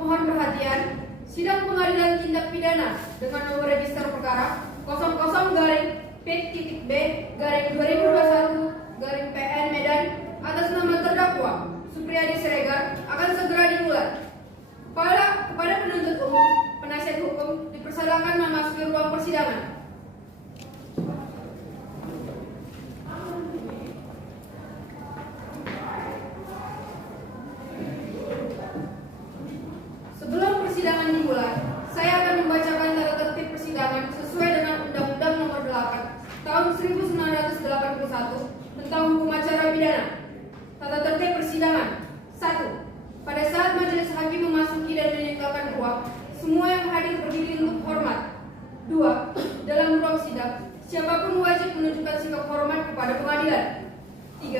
Mohon perhatian, sidang pengadilan tindak pidana dengan nomor register perkara 00-B-B-2021-PN Medan atas nama terdakwa Supriyadi Siregar akan segera dimulai. Kepada penuntut umum, penasihat hukum dipersilakan memasuki ruang persidangan. Sebelum persidangan dimulai, saya akan membacakan tata tertib persidangan sesuai dengan Undang-Undang Nomor 8 Tahun 1981 tentang Hukum Acara Pidana. Tata tertib persidangan. 1. Pada saat majelis hakim memasuki dan meninggalkan ruang, semua yang hadir berdiri untuk hormat. 2. Dalam ruang sidang, siapapun wajib menunjukkan sikap hormat kepada pengadilan. 3.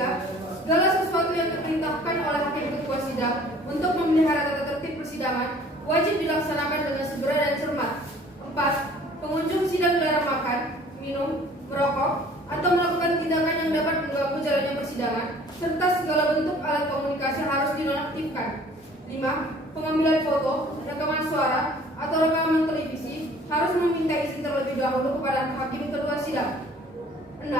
Segala sesuatu yang diperintahkan oleh hakim ketua sidang untuk memelihara tata tertib persidangan wajib dilaksanakan dengan segera dan cermat. 4. Pengunjung sidang dilarang makan, minum, merokok, atau melakukan tindakan yang dapat mengganggu jalannya persidangan, serta segala bentuk alat komunikasi harus dinonaktifkan. 5. Pengambilan foto, rekaman suara, atau rekaman televisi harus meminta izin terlebih dahulu kepada hakim ketua sidang. 6.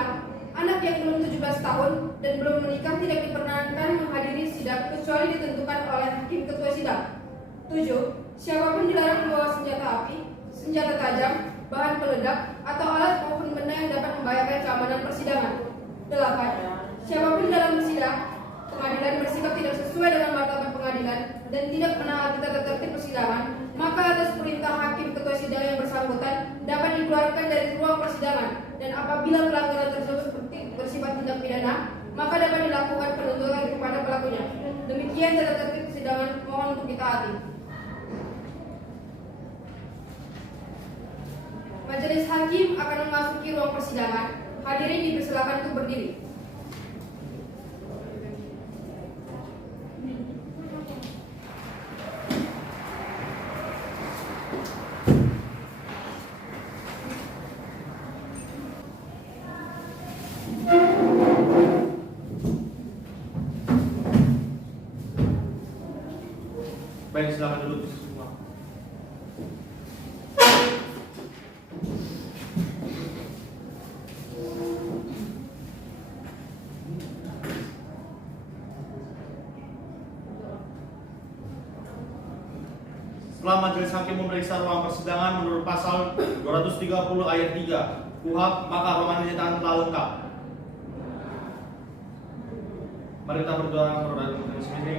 Anak yang belum 17 tahun dan belum menikah tidak diperkenankan menghadiri sidang kecuali ditentukan oleh hakim ketua sidang. 7. Siapapun dilarang membawa senjata api, senjata tajam, bahan peledak, atau alat maupun benda yang dapat membahayakan keamanan persidangan. 8. Siapapun dalam sidang pengadilan bersikap tidak sesuai dengan martabat pengadilan dan tidak menaati tata tertib persidangan, maka atas perintah hakim ketua sidang yang bersangkutan dapat dikeluarkan dari ruang persidangan, dan apabila pelanggaran tersebut bersifat tindak pidana, maka dapat dilakukan penuntutan kepada pelakunya. Demikian tata tertib persidangan, mohon untuk ditaati. Majelis hakim akan memasuki ruang persidangan. Hadirin dipersilakan untuk berdiri. Baik, silakan duduk semua. Setelah majelis hakim memeriksa ruang persidangan menurut pasal 230 ayat 3 KUHP, maka ruangan dinyatakan telah lengkap. Mari kita berdoa kepada Tuhan sendiri.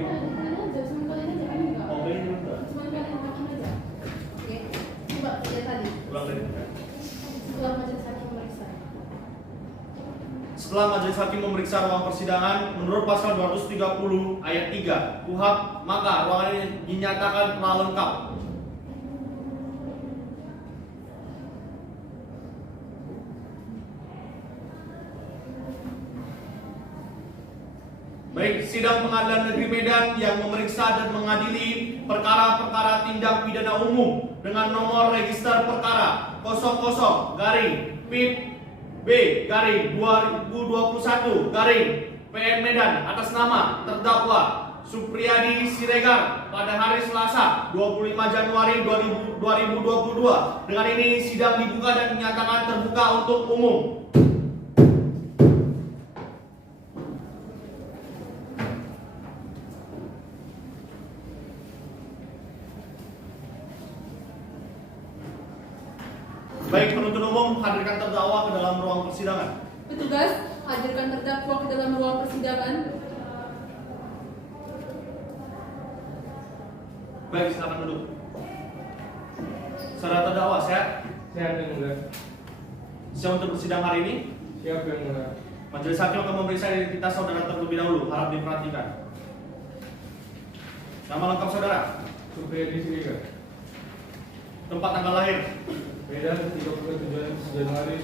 Setelah majelis hakim memeriksa ruang persidangan menurut pasal 230 ayat 3 KUHP, maka ruangan ini dinyatakan telah lengkap. Baik, sidang pengadilan negeri Medan yang memeriksa dan mengadili perkara-perkara tindak pidana umum dengan nomor register perkara 00-B-B-2021-PN Medan atas nama terdakwa Supriyadi Siregar pada hari Selasa 25 Januari 2022. Dengan ini sidang dibuka dan dinyatakan terbuka untuk umum. Baik, penuntut umum, hadirkan terdakwa ke dalam ruang persidangan. Petugas, hadirkan terdakwa ke dalam ruang persidangan. Baik, silakan duduk. Saudara terdakwa, sehat? Sehat yang mulia. Siap untuk bersidang hari ini? Siap yang mulia. Majelis hakim akan memeriksa identitas saudara terlebih dahulu. Harap diperhatikan. Nama lengkap saudara? Supriyadi Siregar. Tempat tanggal lahir? Medan 37 Januari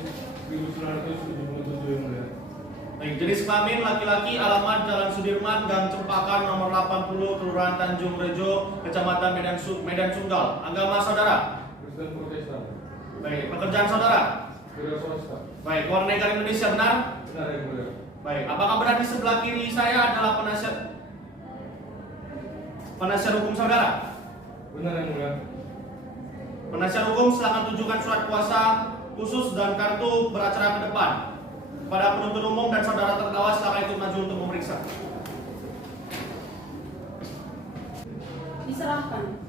1977 yang mulia. Baik, jenis kelamin laki-laki, alamat Jalan Sudirman, Gang Cempaka, nomor 80, Kelurahan Tanjung Rejo, Kecamatan Medan Sunggal. Agama saudara? Kristen Protestan. Baik, pekerjaan saudara? Wira swasta. Baik, warga negara Indonesia benar? Benar yang mulia. Baik, apakah benar di sebelah kiri saya adalah penasihat hukum saudara? Benar yang mulia. Penasihat hukum silakan tunjukkan surat kuasa khusus dan kartu beracara ke depan. Pada penuntut umum dan saudara terdakwa silakan ikut maju untuk memeriksa. Diserahkan.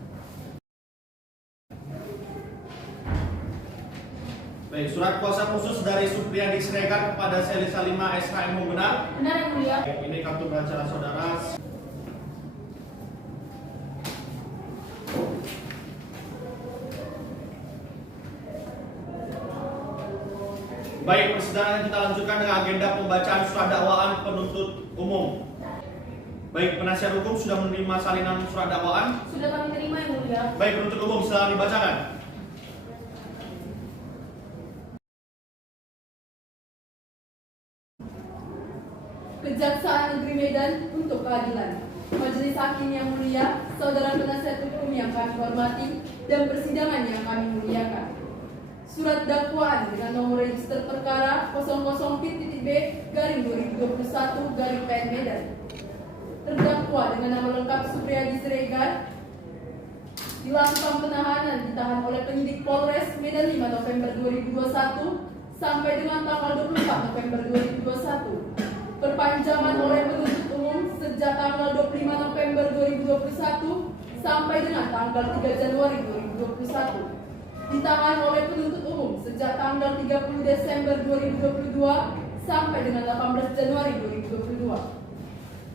Baik, surat kuasa khusus dari Supriyadi Siregar kepada Seli Salima SHM benar. Benar yang mulia. Baik, ini kartu beracara saudara. Baik, persidangan kita lanjutkan dengan agenda pembacaan surat dakwaan penuntut umum. Baik, penasihat hukum sudah menerima salinan surat dakwaan. Sudah kami terima yang mulia. Baik, penuntut umum silakan dibacakan. Kejaksaan Negeri Medan untuk keadilan. Majelis Hakim yang mulia, saudara penasihat hukum yang kami hormati, dan persidangan yang kami muliakan. Surat dakwaan dengan nomor register perkara 00.B/2021-PN Medan. Terdakwa dengan nama lengkap Supriyadi Siregar dilakukan penahanan, ditahan oleh penyidik Polres Medan 5 November 2021 sampai dengan tanggal 24 November 2021. Perpanjangan oleh penuntut umum sejak tanggal 25 November 2021 sampai dengan tanggal 3 Januari 2021. Ditahan oleh penuntut umum sejak tanggal 30 Desember 2022 sampai dengan 18 Januari 2022.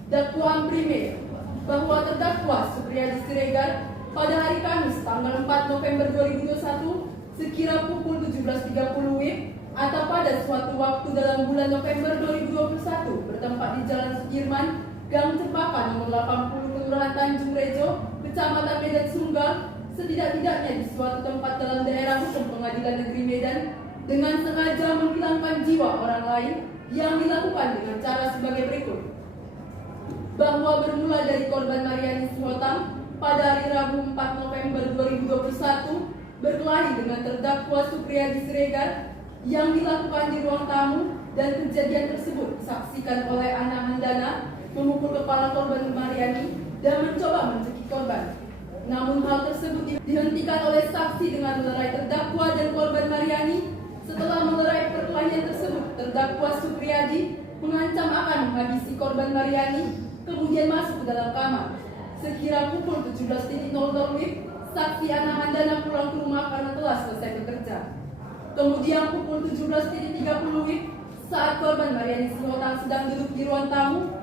Dakwaan primer bahwa terdakwa Supriyadi Siregar pada hari Kamis tanggal 4 November 2021 sekira pukul 17.30 WIB atau pada suatu waktu dalam bulan November 2021 bertempat di Jalan Sudirman, Gang Cempaka nomor 80 Kelurahan Tanjung Rejo, Kecamatan Medan Sunggal, setidak-tidaknya di suatu tempat dalam daerah hukum Pengadilan Negeri Medan dengan sengaja menghilangkan jiwa orang lain yang dilakukan dengan cara sebagai berikut. Bahwa bermula dari korban Mariani Sihotang pada hari Rabu 4 November 2021 berkelahi dengan terdakwa Supriyadi Siregar yang dilakukan di ruang tamu, dan kejadian tersebut disaksikan oleh Ana Handana memukul kepala korban Mariani dan mencoba mencekik korban. Namun hal tersebut dihentikan oleh saksi dengan melerai terdakwa dan korban Mariani. Setelah melerai perkelahian tersebut, terdakwa Supriyadi mengancam akan menghabisi korban Mariani, kemudian masuk ke dalam kamar. Sekira pukul 17.00 WIB, saksi Ana Handana pulang ke rumah karena telah selesai bekerja. Kemudian pukul 17.30 WIB, saat korban Mariani Sihotang sedang duduk di ruang tamu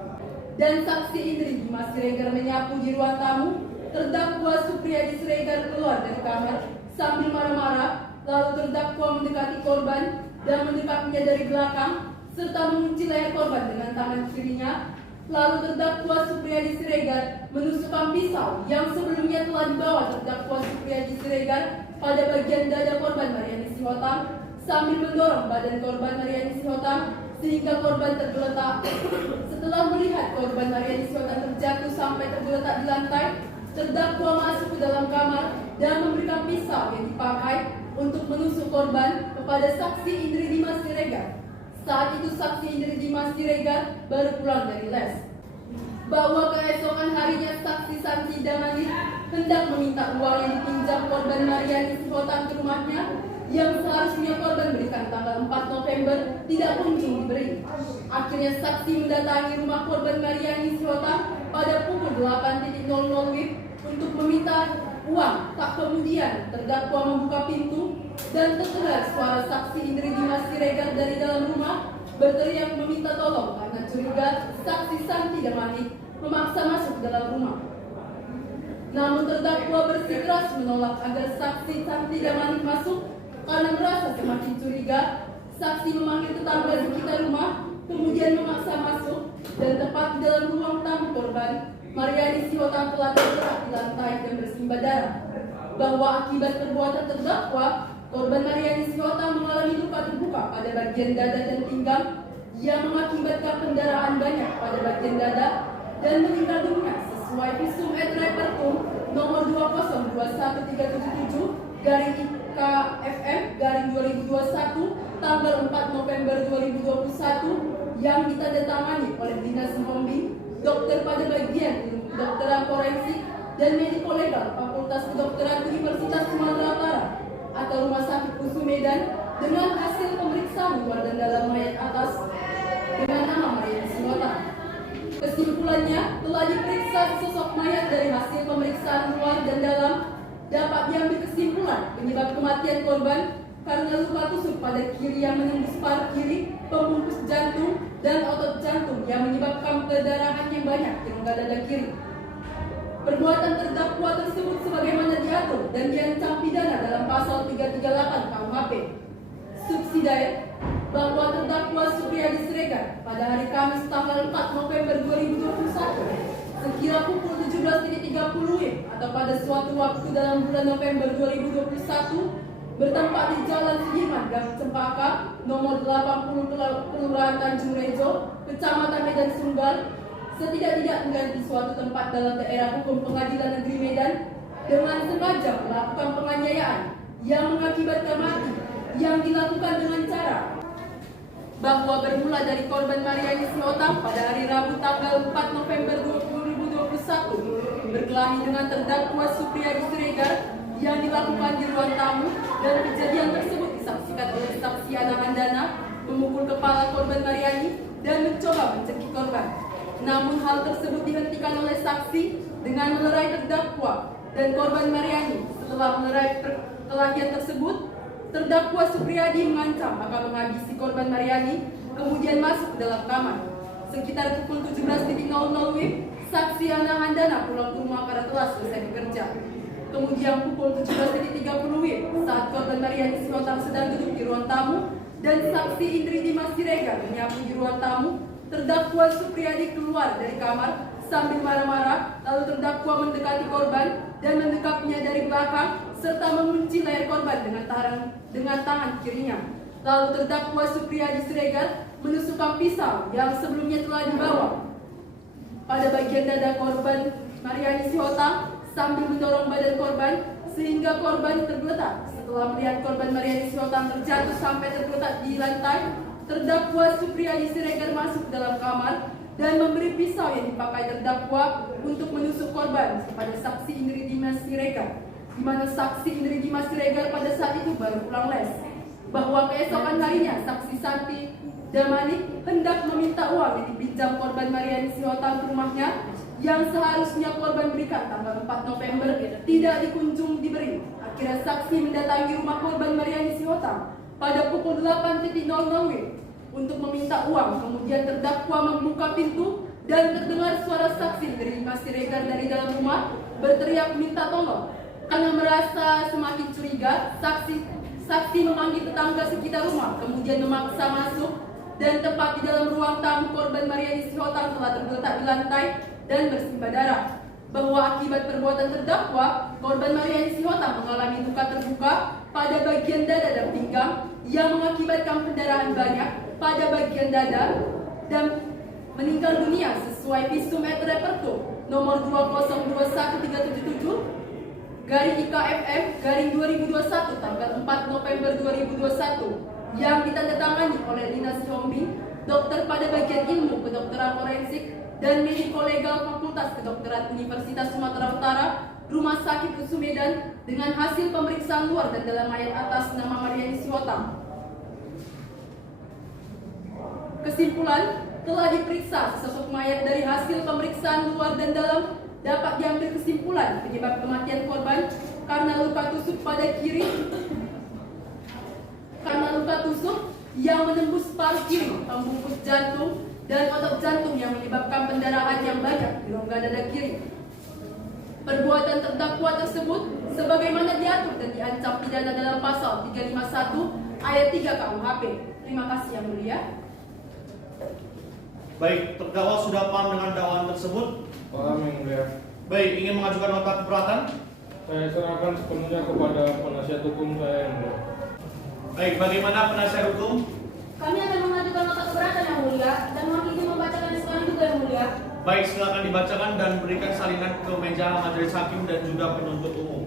dan saksi Indri Dimas Siregar menyapu di ruang tamu, terdakwa Supriyadi Siregar keluar dari kamar sambil marah-marah, lalu terdakwa mendekati korban dan mendekatinya dari belakang serta mengunci leher korban dengan tangan kirinya. Lalu terdakwa Supriyadi Siregar menusukkan pisau yang sebelumnya telah dibawa terdakwa Supriyadi Siregar pada bagian dada korban Mariani Sihotang sambil mendorong badan korban Mariani Sihotang sehingga korban tergeletak. Setelah melihat korban Mariani Sihotang terjatuh sampai tergeletak di lantai, terdakwa masuk ke dalam kamar dan memberikan pisau yang dipakai untuk menusuk korban kepada saksi Indri Dimas Siregar. Saat itu saksi Indri Dimas Siregar baru pulang dari les. Bahwa keesokan harinya saksi Santi Damani hendak meminta uang yang dipinjam korban Mariani Sihotang ke rumahnya yang seharusnya korban berikan tanggal 4 November tidak kunjung diberi. Akhirnya saksi mendatangi rumah korban Mariani Sihotang pada pukul 8.00 WIB untuk meminta uang. Tak kemudian terdakwa membuka pintu dan terdengar suara saksi Indri Dimas Siregar dari dalam rumah berteriak meminta tolong karena curiga saksi Santi Damani memaksa masuk ke dalam rumah. Namun terdakwa bersikeras menolak agar saksi Santi Damani masuk karena merasa semakin curiga. Saksi memanggil tetangga di sekitar rumah, kemudian memaksa masuk dan tepat di dalam ruang tamu korban Mariani Sihotang telah tergeletak di lantai dan bersimbah darah. Bahwa akibat perbuatan terdakwa, korban Mariani Sihotang mengalami luka terbuka pada bagian dada dan pinggang yang mengakibatkan pendarahan banyak pada bagian dada dan meninggal dunia sesuai visum et repertum nomor 20217/IKFM/2021 tanggal 4 November 2021 yang ditandatangani oleh Dinas Membimbing Dokter pada bagian ilmu kedokteran forensik dan Mediko Legal Fakultas Kedokteran Universitas Sumatera Utara atau Rumah Sakit USU Medan dengan hasil pemeriksaan luar dan dalam mayat atas dengan nama Maria Sinota. Kesimpulannya, telah diperiksa sesosok mayat dari hasil pemeriksaan luar dan dalam, dapat diambil kesimpulan penyebab kematian korban karena luka tusuk pada kiri yang menembus paru kiri, pembungkus jantung, dan otot jantung yang menyebabkan perdarahan yang banyak di rongga dada kiri. Perbuatan terdakwa tersebut sebagaimana diatur dan diancam pidana dalam pasal 338 KUHP. Subsidiary bahwa terdakwa Supriyadi Siregar pada hari Kamis tanggal 4 November 2021 sekira pukul 17.30 WIB atau pada suatu waktu dalam bulan November 2021 bertempat di Jalan Sudirman, Gang Cempaka, nomor 80 Kelurahan Tanjung Rejo, Kecamatan Medan Sunggal, setidak-tidak mengganti suatu tempat dalam daerah hukum Pengadilan Negeri Medan dengan sengaja melakukan penganiayaan yang mengakibatkan mati yang dilakukan dengan cara bahwa bermula dari korban Mariani Sinota pada hari Rabu tanggal 4 November 2021 berkelahi dengan terdakwa Supriyadi Siregar yang dilakukan di ruang tamu dan kejadian tersebut disaksikan oleh saksi Anamandana memukul kepala korban Mariani dan mencoba mencekik korban. Namun hal tersebut dihentikan oleh saksi dengan melerai terdakwa dan korban Mariani. Setelah melerai perkelahian tersebut, terdakwa Supriyadi mengancam akan menghabisi korban Mariani, kemudian masuk ke dalam kamar. Sekitar pukul 17.00 WIB, saksi Anamandana pulang ke rumah karena telah selesai bekerja. Kemudian pukul 17.30 WIB, saat korban Mariani Sinota sedang duduk di ruang tamu dan saksi Indri Dimas Siregar menyapu di ruang tamu, terdakwa Supriyadi keluar dari kamar sambil marah-marah, lalu terdakwa mendekati korban dan mendekapnya dari belakang serta mengunci leher korban dengan tangan kirinya. Lalu terdakwa Supriyadi Siregar menusukkan pisau yang sebelumnya telah dibawa pada bagian dada korban Mariani Sinota sambil mendorong badan korban sehingga korban tergeletak. Setelah melihat korban Mariani Sinota terjatuh sampai tergeletak di lantai, terdakwa Supriyadi Siregar masuk ke dalam kamar dan memberi pisau yang dipakai terdakwa untuk menusuk korban kepada saksi Indri Dimas Siregar, di mana saksi Indri Dimas Siregar pada saat itu baru pulang les. Bahwa keesokan harinya saksi Santi Damanik hendak meminta uang yang dipinjam korban Mariani Sinota ke rumahnya yang seharusnya korban berikan tanggal 4 November tidak dikunjung diberi. Akhirnya saksi mendatangi rumah korban Mariani Sinota pada pukul 8.00 WIB untuk meminta uang. Kemudian terdakwa membuka pintu dan terdengar suara saksi dari Dimas Siregar dari dalam rumah berteriak minta tolong. Karena merasa semakin curiga, saksi memanggil tetangga sekitar rumah, kemudian memaksa masuk dan tepat di dalam ruang tamu korban Mariani Sinota telah tergeletak di lantai dan bersimbah darah. Bahwa akibat perbuatan terdakwa, korban Mariani Sinota mengalami luka terbuka pada bagian dada dan pinggang yang mengakibatkan pendarahan banyak pada bagian dada dan meninggal dunia sesuai visum et repertum nomor 2021377 garing IKFM garing 2021 tanggal 4 November 2021 yang ditandatangani oleh Dinas Hombing, dokter pada bagian ilmu kedokteran forensik dan Mediko Legal Fakultas Kedokteran Universitas Sumatera Utara, Rumah Sakit USU Medan dengan hasil pemeriksaan luar dan dalam mayat atas nama Mariani Sinota. Kesimpulan, telah diperiksa sesosok mayat dari hasil pemeriksaan luar dan dalam, dapat diambil kesimpulan penyebab kematian korban karena luka tusuk pada kiri, karena luka tusuk yang menembus paru kiri, pembungkus jantung, dan otot jantung yang menyebabkan pendarahan yang banyak di rongga dada kiri. Perbuatan terdakwa tersebut sebagaimana diatur dan diancam pidana dalam pasal 351 ayat 3 KUHP. Terima kasih yang mulia. Baik, terdakwa sudah paham dengan dakwaan tersebut? Paham yang mulia. Baik, ingin mengajukan nota keberatan? Saya serahkan sepenuhnya kepada penasihat hukum saya yang mulia. Baik, bagaimana penasihat hukum? Kami akan mengajukan nota keberatan yang mulia dan mohon izin membacakan sekarang juga yang mulia. Baik, silakan dibacakan dan berikan salinan ke meja majelis hakim dan juga penuntut umum.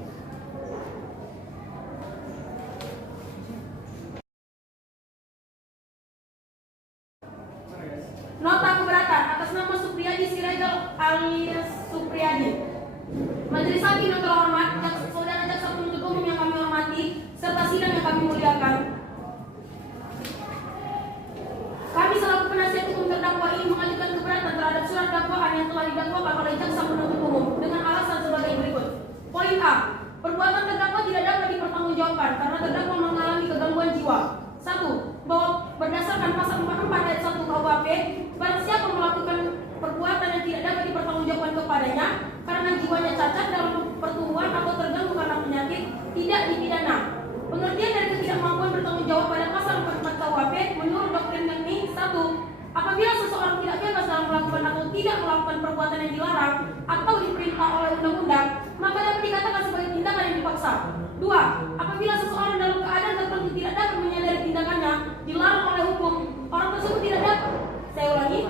Nota keberatan atas nama Supriyadi Siregar alias Supriyadi. Majelis hakim yang terhormat, saudara jaksa penuntut umum yang kami hormati, serta sidang yang kami muliakan. Kami selaku penasihat hukum terdakwa ini mengajukan keberatan terhadap surat dakwaan yang telah didakwakan oleh jaksa penuntut umum dengan alasan sebagai berikut. Poin A. Perbuatan terdakwa tidak dapat dipertanggungjawabkan karena terdakwa mengalami kegangguan jiwa. 1. Bahwa berdasarkan pasal 44 ayat 1 KUHP, barang siapa melakukan perbuatan yang tidak dapat dipertanggungjawabkan kepadanya karena jiwanya cacat dalam pertumbuhan atau terganggu karena penyakit, tidak dipidana. Pengertian dari ketidakmampuan bertanggung jawab pada pasal 44 KUHP menurut doktrin yakni 1. Apabila seseorang tidak bebas dalam melakukan atau tidak melakukan perbuatan yang dilarang atau diperintah oleh undang-undang, maka dapat dikatakan sebagai tindakan yang dipaksa. 2. Apabila seseorang dalam keadaan tertentu tidak dapat menyadari tindakannya dilarang oleh hukum, orang tersebut tidak dapat. Saya ulangi.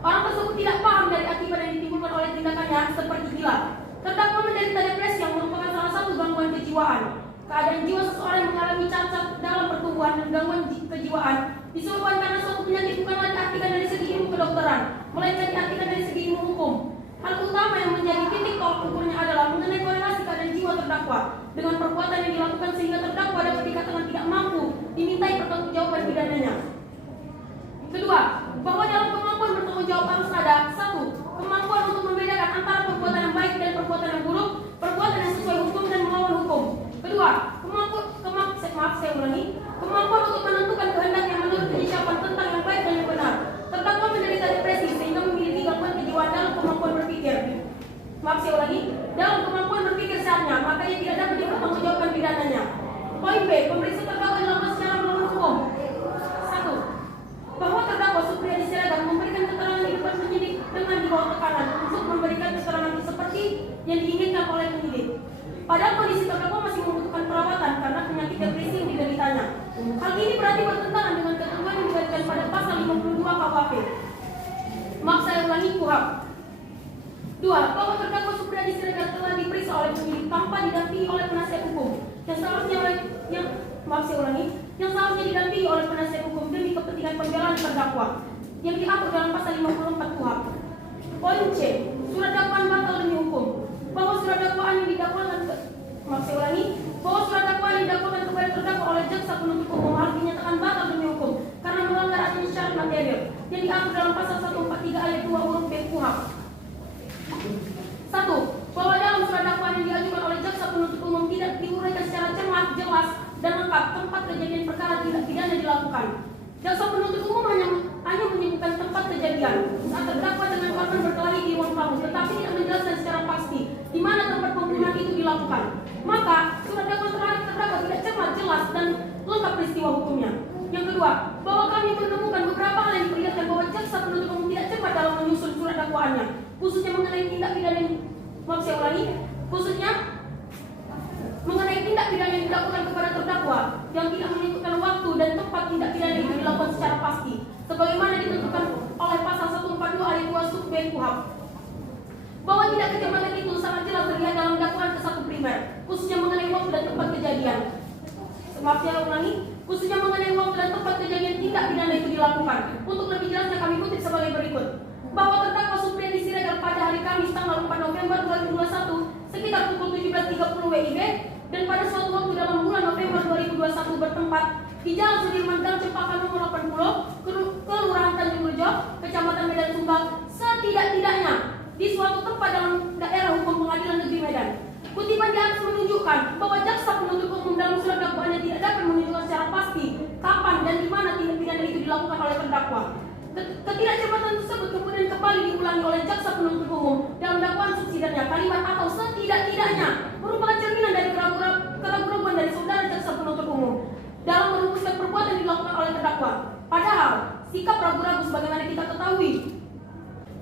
Orang tersebut tidak paham dari akibat yang ditimbulkan oleh tindakannya seperti gila. Terdakwa menderita depresi yang merupakan salah satu gangguan kejiwaan. Keadaan jiwa seseorang yang mengalami cacat dalam pertumbuhan dan gangguan kejiwaan disebabkan karena suatu penyakit bukanlah diartikan dari segi ilmu kedokteran, melainkan diartikan dari segi ilmu hukum. Hal utama yang menjadi titik tolak ukurnya adalah mengenai korelasi keadaan jiwa terdakwa dengan perbuatan yang dilakukan sehingga terdakwa dapat dikatakan tidak mampu dimintai pertanggungjawaban pidananya. Kedua, bahwa dalam kemampuan bertanggung jawab harus ada 1. Kemampuan untuk membedakan antara perbuatan yang baik dan perbuatan yang buruk, perbuatan yang sesuai hukum dan melawan hukum. Kedua, kemampuan untuk menentukan kehendak yang menurut penyikapan tentang yang baik dan yang benar. Terdakwa menderita depresi sehingga memiliki gangguan kejiwaan dalam kemampuan berpikir. Dalam kemampuan berpikir sehatnya, maka ia tidak dapat dipertanggungjawabkan pidananya. Poin B, pemeriksaan terdakwa dilakukan secara melawan hukum. 1. Bahwa terdakwa Supriyadi Siregar memberikan keterangan di depan penyidik dengan di bawah tekanan untuk memberikan keterangan seperti yang diinginkan oleh penyidik. Padahal kondisi terdakwa masih membutuhkan perawatan karena penyakit depresi yang dideritanya. Hal ini berarti bertentangan dengan ketentuan yang diberikan pada pasal 52 KUHP. KUHP. 2. Bahwa terdakwa Supriyadi Siregar telah diperiksa oleh penyidik tanpa didampingi oleh penasihat hukum yang seharusnya didampingi oleh penasihat hukum demi kepentingan pembelaan terdakwa yang diatur dalam pasal 54 KUHP. Poin C. Surat dakwaan batal demi hukum. Bahwa surat dakwaan yang didakwakan kepada terdakwa oleh jaksa penuntut umum harus dinyatakan batal demi hukum karena melanggar adanya syarat material yang diatur dalam pasal 143 ayat 2 huruf B KUHP. 1. Bahwa dalam surat dakwaan yang diajukan oleh jaksa penuntut umum tidak diuraikan secara cermat, jelas, dan lengkap tempat kejadian perkara tindak pidana dilakukan. Jaksa penuntut umum hanya menyebutkan tempat kejadian saat terdakwa dengan korban berkelahi di ruang tamu, tetapi tidak menjelaskan secara pasti di mana tempat pembunuhan itu dilakukan. Maka surat dakwaan terhadap terdakwa tidak cermat, jelas, dan lengkap peristiwa hukumnya. Yang kedua, bahwa kami menemukan beberapa hal yang diperlihatkan bahwa jaksa penuntut umum tidak cermat dalam menyusun surat dakwaannya, khususnya mengenai tindak pidana yang dilakukan kepada terdakwa yang tidak menyebutkan waktu dan tempat tindak pidana itu dilakukan secara pasti, sebagaimana ditentukan oleh pasal 142 ayat 2 sub B KUHP. Bahwa tidak kecermatan itu sangat jelas terlihat dalam dakwaan ke-1 primer, khususnya mengenai waktu dan tempat kejadian. Khususnya mengenai waktu dan tempat kejadian tindak pidana itu dilakukan. Untuk lebih jelasnya kami kutip sebagai berikut. Bahwa terdakwa Supriyadi Siregar pada hari Kamis tanggal 4 November 2021 sekitar pukul 17.30 WIB dan pada suatu waktu dalam bulan November 2021 bertempat di Jalan Sudirman Gang Cempaka nomor 80, Kelurahan Tanjung Rejo, Kecamatan Medan Sumbang, setidak-tidaknya di suatu tempat dalam daerah hukum Pengadilan Negeri Medan. Kutipan di atas menunjukkan bahwa jaksa penuntut umum dalam surat dakwaannya tidak dapat menunjukkan secara pasti kapan dan di mana tindak pidana itu dilakukan oleh terdakwa. Ketidakcermatan tersebut kemudian kembali diulangi oleh jaksa penuntut umum dalam dakwaan subsidiarnya. Kalimat atau setidak-tidaknya merupakan cerminan dari keraguan dari saudara jaksa penuntut umum dalam merumuskan perbuatan yang dilakukan oleh terdakwa. Padahal sikap ragu-ragu sebagaimana kita ketahui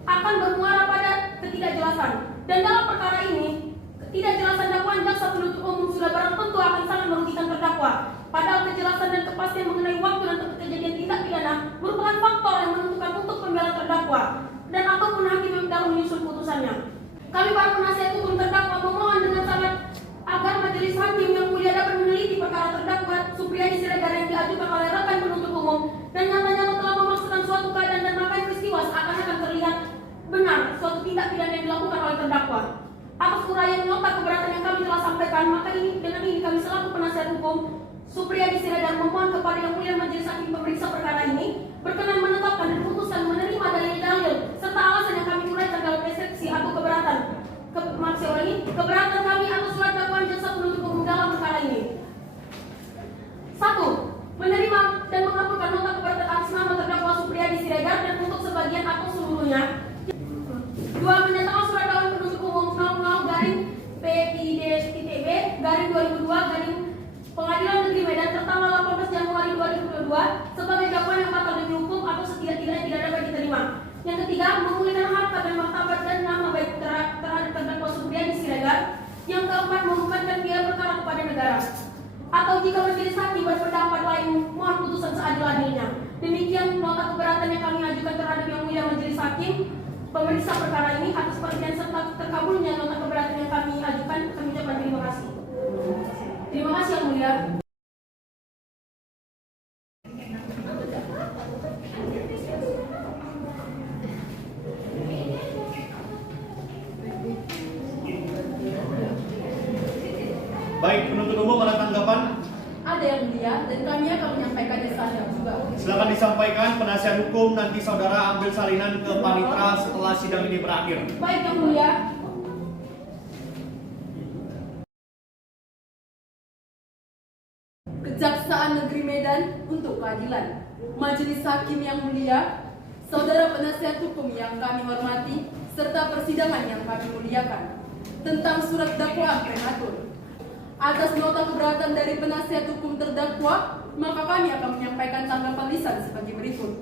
akan bermuara pada ketidakjelasan, dan dalam perkara ini ketidakjelasan dakwaan jaksa penuntut umum sudah barang tentu akan sangat merugikan terdakwa. Padahal kejelasan dan kepastian mengenai waktu dan tempat kejadian tindak pidana merupakan faktor yang menentukan untuk pembelaan terdakwa dan ataupun hakim yang dalam menyusun putusannya. Kami para penasihat hukum terdakwa memohon dengan sangat agar majelis hakim yang mulia dapat meneliti perkara terdakwa Supriyadi Siregar yang diajukan oleh rekan penuntut umum dan nyata-nyata telah memaksakan suatu keadaan dan rangkaian peristiwa seakan-akan terlihat benar suatu tindak pidana yang dilakukan oleh terdakwa. Supriyadi Siregar memohon kepada Yang Mulia Majelis Hakim pemeriksa perkara ini berkenan menetapkan dan memutuskan menerima dalil-dalil serta alasan yang kami uraikan dalam eksepsi atau keberatan keberatan kami atau surat dakwaan jaksa penuntut umum dalam perkara ini. 1. Menerima dan mengabulkan nota keberatan atas nama terdakwa Supriyadi Siregar dan untuk sebagian atau seluruhnya. 2. Menyatakan surat dakwaan penuntut umum 00-P-I-D-B-2002 Pengadilan Negeri Medan tertanggal 18 Januari 2022 sebagai dakwaan yang batal demi hukum atau setidak-tidaknya tidak dapat diterima. Yang ketiga, memulihkan harkat dan martabat dan nama baik terhadap terdakwa Supriyadi Siregar. Yang keempat, membebankan biaya perkara kepada negara. Atau jika majelis hakim berpendapat lain, mohon putusan seadil-adilnya. Demikian nota keberatan yang kami ajukan terhadap Yang Mulia Majelis Hakim pemeriksa perkara ini. Atas perhatian serta terkabulnya nota keberatan yang kami ajukan, kami ucapkan terima kasih. Terima kasih Yang Mulia. Baik, penuntut umum ada tanggapan? Ada Yang Mulia, dan kami akan menyampaikan jasanya juga. Silakan disampaikan penasihat hukum, nanti saudara ambil salinan ke panitera setelah sidang ini berakhir. Baik Yang Mulia. Kejaksaan Negeri Medan untuk keadilan. Majelis Hakim yang mulia, saudara penasihat hukum yang kami hormati, serta persidangan yang kami muliakan. Tentang surat dakwaan prematur. Atas nota keberatan dari penasihat hukum terdakwa, maka kami akan menyampaikan tanggapan lisan sebagai berikut.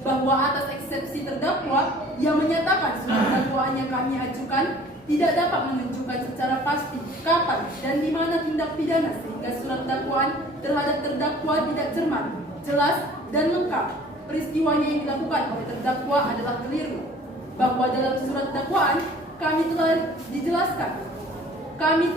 Bahwa atas eksepsi terdakwa yang menyatakan surat dakwaan yang kami ajukan tidak dapat menunjukkan secara pasti kapan dan di mana tindak pidana sehingga surat dakwaan terhadap terdakwa tidak cermat, jelas, dan lengkap. Peristiwanya yang dilakukan oleh terdakwa adalah keliru. Bahwa dalam surat dakwaan kami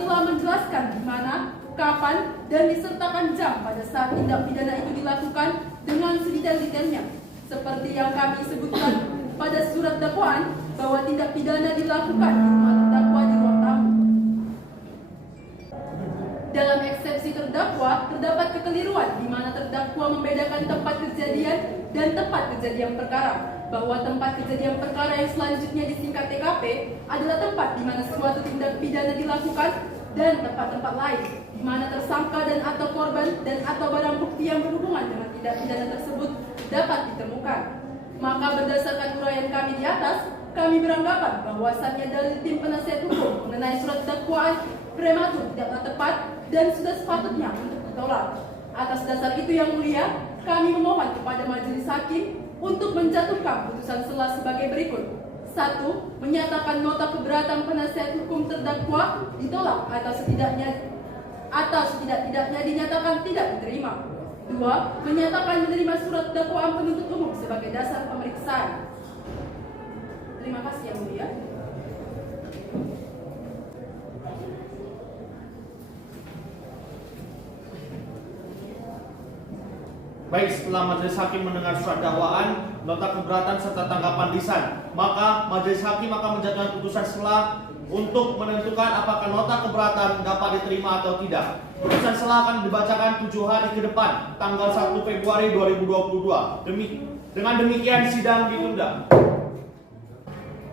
telah menjelaskan di mana, kapan, dan disertakan jam pada saat tindak pidana itu dilakukan dengan sedetail-detailnya. Seperti yang kami sebutkan pada surat dakwaan bahwa tindak pidana dilakukan di rumah terdakwa di ruang tamu. Dalam eksepsi terdakwa terdapat kekeliruan di mana terdakwa membedakan tempat kejadian dan tempat kejadian perkara. Bahwa tempat kejadian perkara yang selanjutnya disingkat TKP adalah tempat di mana suatu tindak pidana dilakukan dan tempat-tempat lain di mana tersangka dan atau korban dan atau barang bukti yang berhubungan dengan tindak pidana tersebut dapat ditemukan. Maka berdasarkan uraian kami di atas, kami beranggapan bahwasannya dalil tim penasihat hukum mengenai surat dakwaan prematur tidaklah tepat dan sudah sepatutnya untuk ditolak. Atas dasar itu Yang Mulia, kami memohon kepada majelis hakim untuk menjatuhkan putusan sela sebagai berikut. 1. Menyatakan nota keberatan penasihat hukum terdakwa ditolak atau setidak-tidaknya dinyatakan tidak diterima. 2. Menyatakan menerima surat dakwaan penuntut umum sebagai dasar pemeriksaan. Terima kasih Yang Mulia. Baik, setelah majelis hakim mendengar surat dakwaan, nota keberatan serta tanggapan lisan, maka majelis hakim akan menjatuhkan putusan sela untuk menentukan apakah nota keberatan dapat diterima atau tidak. Putusan sela akan dibacakan 7 hari ke depan, tanggal 1 Februari 2022. Dengan demikian sidang ditunda.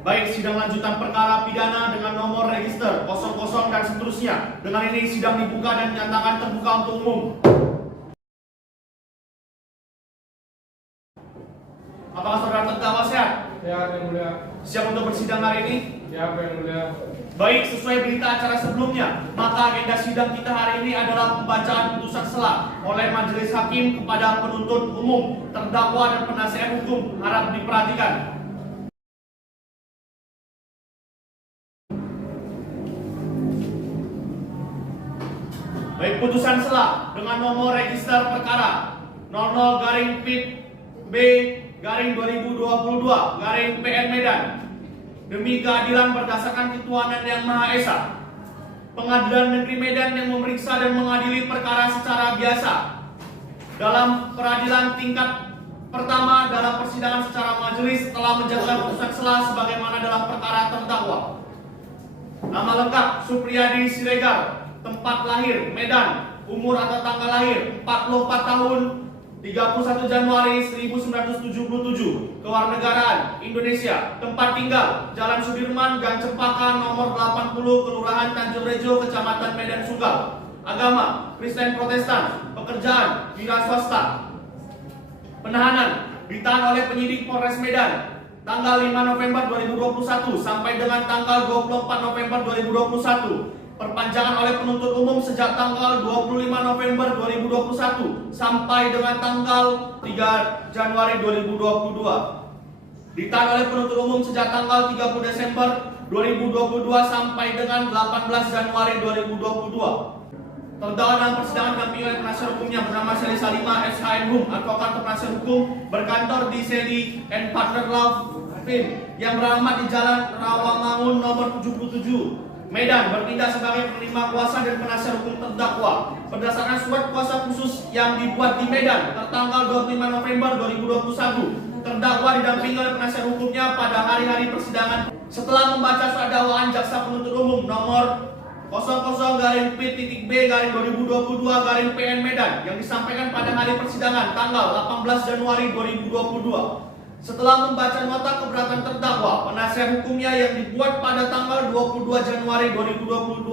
Baik, sidang lanjutan perkara pidana dengan nomor register 00 dan seterusnya. Dengan ini sidang dibuka dan dinyatakan terbuka untuk umum. Apakah saudara terdakwa sehat? Siap Yang Mulia. Siap untuk bersidang hari ini? Siap Yang Mulia. Baik, sesuai berita acara sebelumnya, maka agenda sidang kita hari ini adalah pembacaan putusan sela oleh majelis hakim kepada penuntut umum, terdakwa dan penasihat hukum. Harap diperhatikan. Baik, putusan sela dengan nomor register perkara 00-B-2022-PN Medan. Demi keadilan berdasarkan ketuhanan yang Maha Esa, Pengadilan Negeri Medan yang memeriksa dan mengadili perkara secara biasa dalam peradilan tingkat pertama dalam persidangan secara majelis telah menjatuhkan putusan sela sebagaimana dalam perkara terdakwa. Nama lengkap Supriyadi Siregar, tempat lahir Medan, umur atau tanggal lahir 44 tahun 31 Januari 1977, kewarganegaraan Indonesia, tempat tinggal Jalan Sudirman, Gang Cempaka, nomor 80, Kelurahan Tanjung Rejo, Kecamatan Medan Sunggal. Agama Kristen Protestan, pekerjaan wira swasta. Penahanan ditahan oleh penyidik Polres Medan tanggal 5 November 2021 sampai dengan tanggal 24 November 2021. Perpanjangan oleh penuntut umum sejak tanggal 25 November 2021 sampai dengan tanggal 3 Januari 2022. Ditahan oleh penuntut umum sejak tanggal 30 Desember 2022 sampai dengan 18 Januari 2022. Terdakwa dalam persidangan didampingi oleh penasihat hukumnya bernama Sally Salimah SHM Hum, advokat penasihat hukum berkantor di Sally and Partner Law Firm yang beralamat di Jalan Rawamangun nomor 77 Medan, bertindak sebagai penerima kuasa dan penasihat hukum terdakwa berdasarkan surat kuasa khusus yang dibuat di Medan tertanggal 25 November 2021. Terdakwa didampingi oleh penasihat hukumnya pada hari-hari persidangan. Setelah membaca surat dakwaan jaksa penuntut umum nomor 00-B-B-2022-PN Medan yang disampaikan pada hari persidangan tanggal 18 Januari 2022. Setelah membaca nota keberatan terdakwa, penasihat hukumnya yang dibuat pada tanggal 22 Januari 2022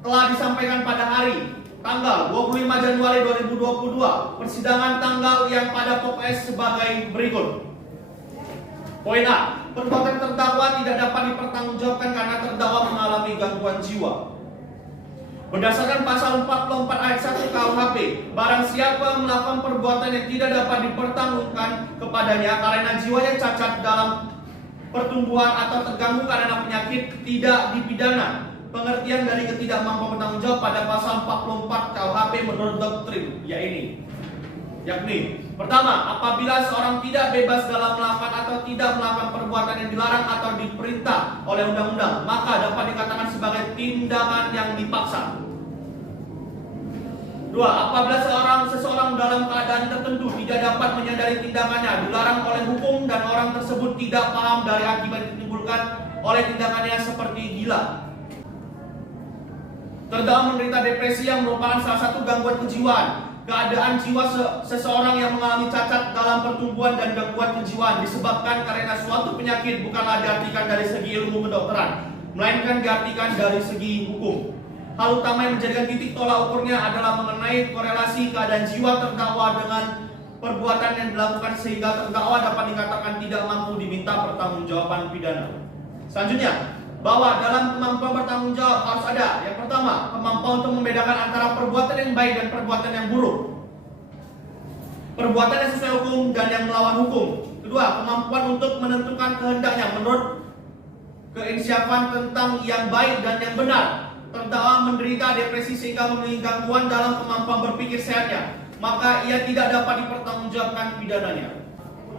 telah disampaikan pada hari tanggal 25 Januari 2022. Persidangan tanggal yang pada pokoknya sebagai berikut. Poin A. Perbuatan terdakwa tidak dapat dipertanggungjawabkan karena terdakwa mengalami gangguan jiwa. Berdasarkan pasal 44 ayat 1 KUHP, barang siapa melakukan perbuatan yang tidak dapat dipertanggungjawabkan kepadanya karena jiwanya cacat dalam pertumbuhan atau terganggu karena penyakit tidak dipidana. Pengertian dari ketidakmampuan bertanggung jawab pada pasal 44 KUHP menurut doktrin yakni pertama, apabila seorang tidak bebas dalam melakukan atau tidak melakukan perbuatan yang dilarang atau diperintah oleh undang-undang, maka dapat dikatakan sebagai tindakan yang dipaksa. Dua, apabila seseorang dalam keadaan tertentu tidak dapat menyadari tindakannya dilarang oleh hukum dan orang tersebut tidak paham dari akibat yang ditimbulkan oleh tindakannya seperti gila. Terdakwa menderita depresi yang merupakan salah satu gangguan kejiwaan. Keadaan jiwa seseorang yang mengalami cacat dalam pertumbuhan dan gangguan kejiwaan disebabkan karena suatu penyakit bukanlah diartikan dari segi ilmu kedokteran, melainkan diartikan dari segi hukum. Hal utama yang menjadikan titik tolak ukurnya adalah mengenai korelasi keadaan jiwa terdakwa dengan perbuatan yang dilakukan sehingga terdakwa dapat dikatakan tidak mampu diminta pertanggungjawaban pidana. Selanjutnya, bahwa dalam kemampuan bertanggung jawab harus ada yang pertama, kemampuan untuk membedakan antara perbuatan yang baik dan perbuatan yang buruk, perbuatan yang sesuai hukum dan yang melawan hukum. Kedua, kemampuan untuk menentukan kehendaknya menurut keinsyafan tentang yang baik dan yang benar. Terdakwa menderita depresi sehingga memiliki gangguan dalam kemampuan berpikir sehatnya, maka ia tidak dapat dipertanggungjawabkan pidananya.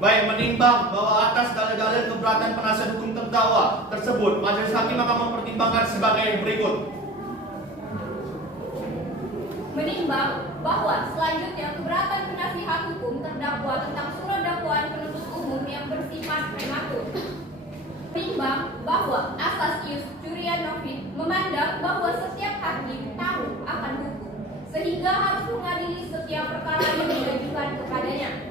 Baik, menimbang bahwa atas dalil-dalil keberatan penasihat hukum terdakwa tersebut, majelis hakim akan mempertimbangkan sebagai berikut. Menimbang bahwa selanjutnya keberatan penasihat hukum terdakwa tentang surat dakwaan penuntut umum yang bersifat prematur. Menimbang bahwa asas ius curiae novit memandang bahwa setiap hakim tahu akan hukum, sehingga harus mengadili setiap perkara yang diajukan kepadanya.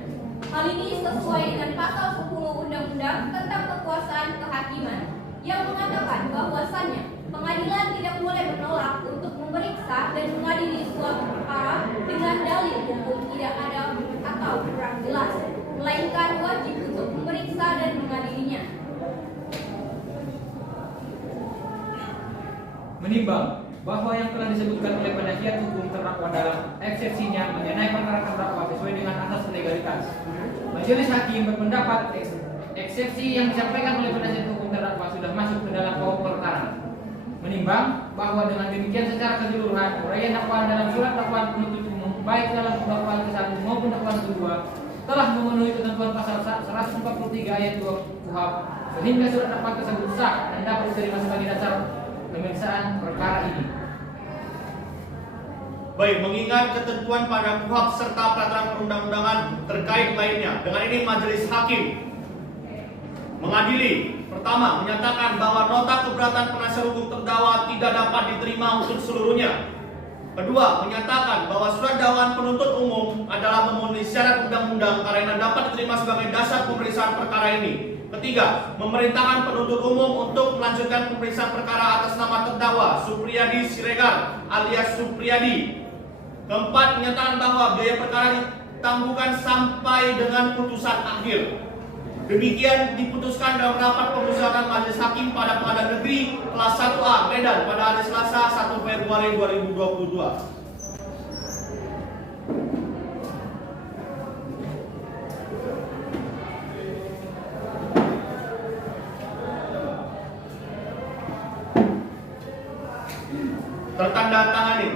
Hal ini sesuai dengan pasal 10 Undang-Undang tentang Kekuasaan Kehakiman yang mengatakan bahwasannya pengadilan tidak boleh menolak untuk memeriksa dan mengadili suatu perkara dengan dalil hukum tidak ada atau kurang jelas, melainkan wajib untuk memeriksa dan mengadilinya. Menimbang bahwa yang telah disebutkan oleh penasihat hukum terdakwa dalam eksepsinya mengenai perkara terdakwa sesuai dengan asas legalitas. Majelis hakim berpendapat eksepsi yang disampaikan oleh penasihat hukum terdakwa sudah masuk ke dalam pokok perkara. Menimbang bahwa dengan demikian secara keseluruhan uraian dakwaan dalam surat dakwaan penuntut umum baik dalam dakwaan ke-1 maupun dakwaan ke-2 telah memenuhi ketentuan pasal 143 ayat 2 KUHP sehingga surat dakwaan tersebut sah dan dapat diterima sebagai dasar pemeriksaan perkara ini. Baik, mengingat ketentuan pada KUHP serta peraturan perundang-undangan terkait lainnya, dengan ini majelis hakim mengadili. Pertama, menyatakan bahwa nota keberatan penasihat hukum terdakwa tidak dapat diterima untuk seluruhnya. Kedua, menyatakan bahwa surat dakwaan penuntut umum adalah memenuhi syarat undang-undang karena dapat diterima sebagai dasar pemeriksaan perkara ini. Ketiga, memerintahkan penuntut umum untuk melanjutkan pemeriksaan perkara atas nama terdakwa Supriyadi Siregar alias Supriyadi. Keempat, menyatakan bahwa biaya perkara ditangguhkan sampai dengan putusan akhir. Demikian diputuskan dalam rapat pemusyawaratan Majelis Hakim pada Pengadilan Negeri Kelas 1A Medan pada hari Selasa 1 Februari 2022. Tertanda tangani.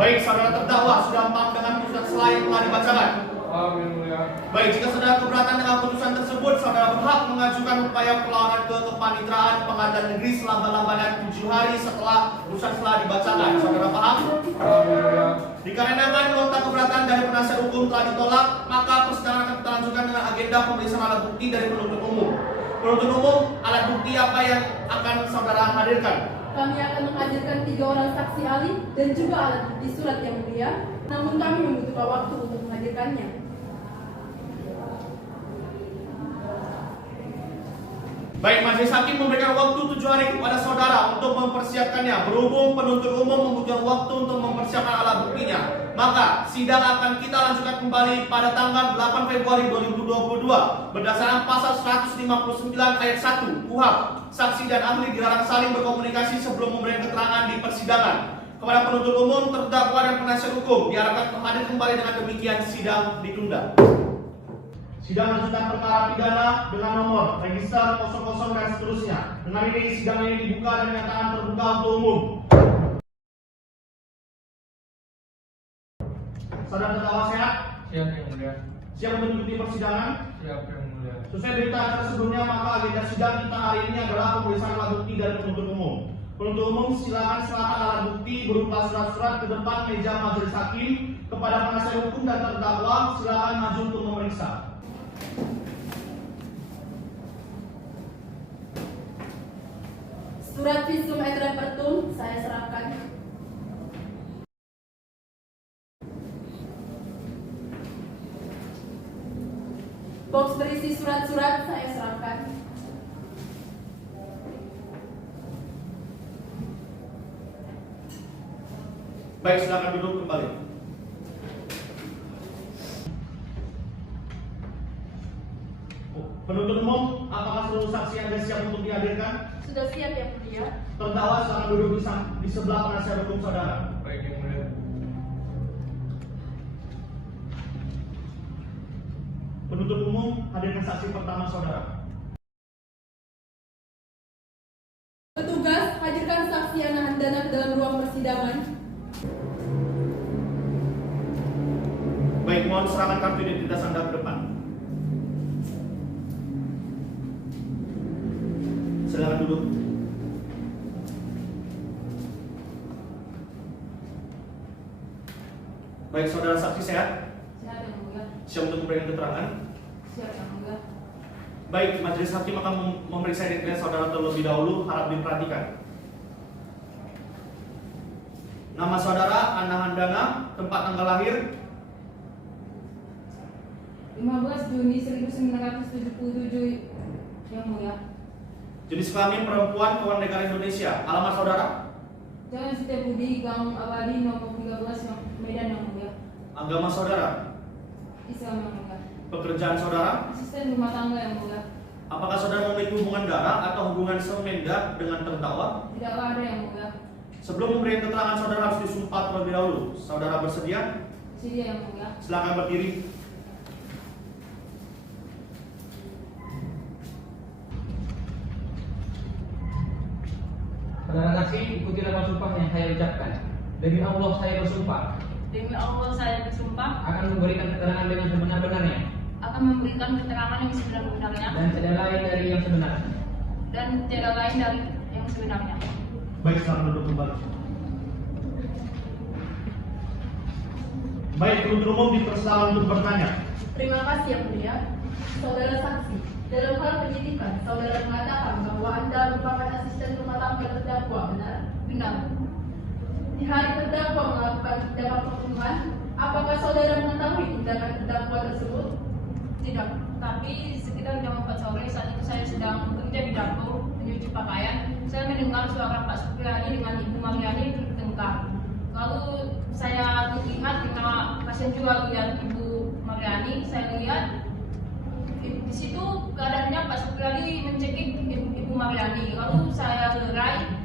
Baik, saudara terdakwa sudah paham dengan putusan selain telah dibacakan. Amin mulia. Baik, jika saudara keberatan dengan putusan tersebut, saudara berhak mengajukan upaya perlawanan ke kepanitraan Pengadilan Negeri selama-lamanya 7 hari setelah putusan telah dibacakan. Saudara paham? Amin mulia. Dikarenakan nota keberatan dari penasihat hukum telah ditolak, maka persidangan akan kita lanjutkan dengan agenda pemeriksaan alat bukti dari penuntut umum. Penuntut umum, alat bukti apa yang akan saudara hadirkan? Kami akan menghadirkan 3 orang saksi ahli dan juga alat bukti surat yang mulia. Namun kami membutuhkan waktu untuk menghadirkannya. Baik, Majelis Hakim memberikan waktu 7 hari kepada saudara untuk mempersiapkannya. Berhubung penuntut umum membutuhkan waktu untuk mempersiapkan alat buktinya, maka sidang akan kita lanjutkan kembali pada tanggal 8 Februari 2022 berdasarkan pasal 159 ayat 1 KUHP. Saksi dan ahli dilarang saling berkomunikasi sebelum memberikan keterangan di persidangan. Kepada penuntut umum, terdakwa dan penasihat hukum diharapkan hadir kembali. Dengan demikian sidang ditunda. Sidang lanjutan perkara pidana dengan nomor register 00 dan seterusnya. Dengan ini sidang ini dibuka dan dinyatakan terbuka untuk umum. Saudara terdakwa sehat? Siap yang mulia. Siap untuk mengikuti persidangan? Siap yang mulia. Sesuai berita acara sebelumnya, maka agenda sidang kita hari ini adalah pemeriksaan alat bukti dari penuntut umum. Penuntut umum silakan serahkan alat bukti berupa surat-surat ke depan meja majelis hakim. Kepada penasihat hukum dan terdakwa, silakan maju untuk memeriksa. Surat visum et repertum saya serahkan. Box berisi surat-surat saya serahkan. Baik, silakan duduk kembali. Penuntut umum, apakah seluruh saksi Anda siap untuk dihadirkan? Sudah siap ya mulia. Terdakwa silakan duduk di sebelah penasihat hukum saudara. Baik yang mulia. Penuntut umum, hadirkan saksi pertama saudara. Petugas, hadirkan saksi Ana Handana ke dalam ruang persidangan. Baik, mohon serahkan kartu identitas Anda ke depan. Silakan duduk. Baik, saudara saksi sehat? Siap yang mulia. Siap untuk memberikan keterangan? Siap yang mulia. Baik, majelis hakim akan memeriksa identitas saudara terlebih dahulu. Harap diperhatikan. Nama saudara Ana Handana, tempat tanggal lahir 15 Juni 1977 yang mulia. jenis kelamin perempuan, keluarga negara Indonesia. Alamat saudara? Jalan Setiabudi, Gang Abadi, nomor 13, Medan yang mulia. Agama saudara? Islam yang mulia. Pekerjaan saudara? Asisten rumah tangga yang mulia. Apakah saudara memiliki hubungan darah atau hubungan semenda dengan terdakwa? Tidaklah ada yang mulia. Sebelum memberikan keterangan, saudara harus disumpah terlebih dahulu. Saudara bersedia? Sedia yang mulia. Silakan berdiri. Saudara saksi, ikuti lafaz sumpah yang saya ucapkan. Demi Allah saya bersumpah Demi Allah saya bersumpah akan memberikan keterangan dengan sebenar-benarnya akan memberikan keterangan yang sebenar-benarnya dan tidak lain dari yang sebenarnya. dan tidak lain dari yang sebenarnya. Baik, silakan duduk kembali. Baik, penuntut umum dipersilakan untuk bertanya. Terima kasih yang mulia. Saudara saksi, dalam hal penyidikan, saudara mengatakan bahwa Anda merupakan asisten rumah tangga terdakwa, benar? Benar. Di hari terdakwa melakukan tindakan pembunuhan, apakah saudara mengetahui tindakan terdakwa tersebut? Tidak, tapi sekitar jam 4 sore saat itu saya sedang bekerja di dapur menyuci pakaian. Saya mendengar suara Pak Supriyadi dengan Ibu Mariani bertengkar. Lalu saya lihat karena pasien juga lihat Ibu Mariani, saya lihat di situ keadaannya Pak Supriyadi mencekik Ibu Mariani. Lalu saya lerai.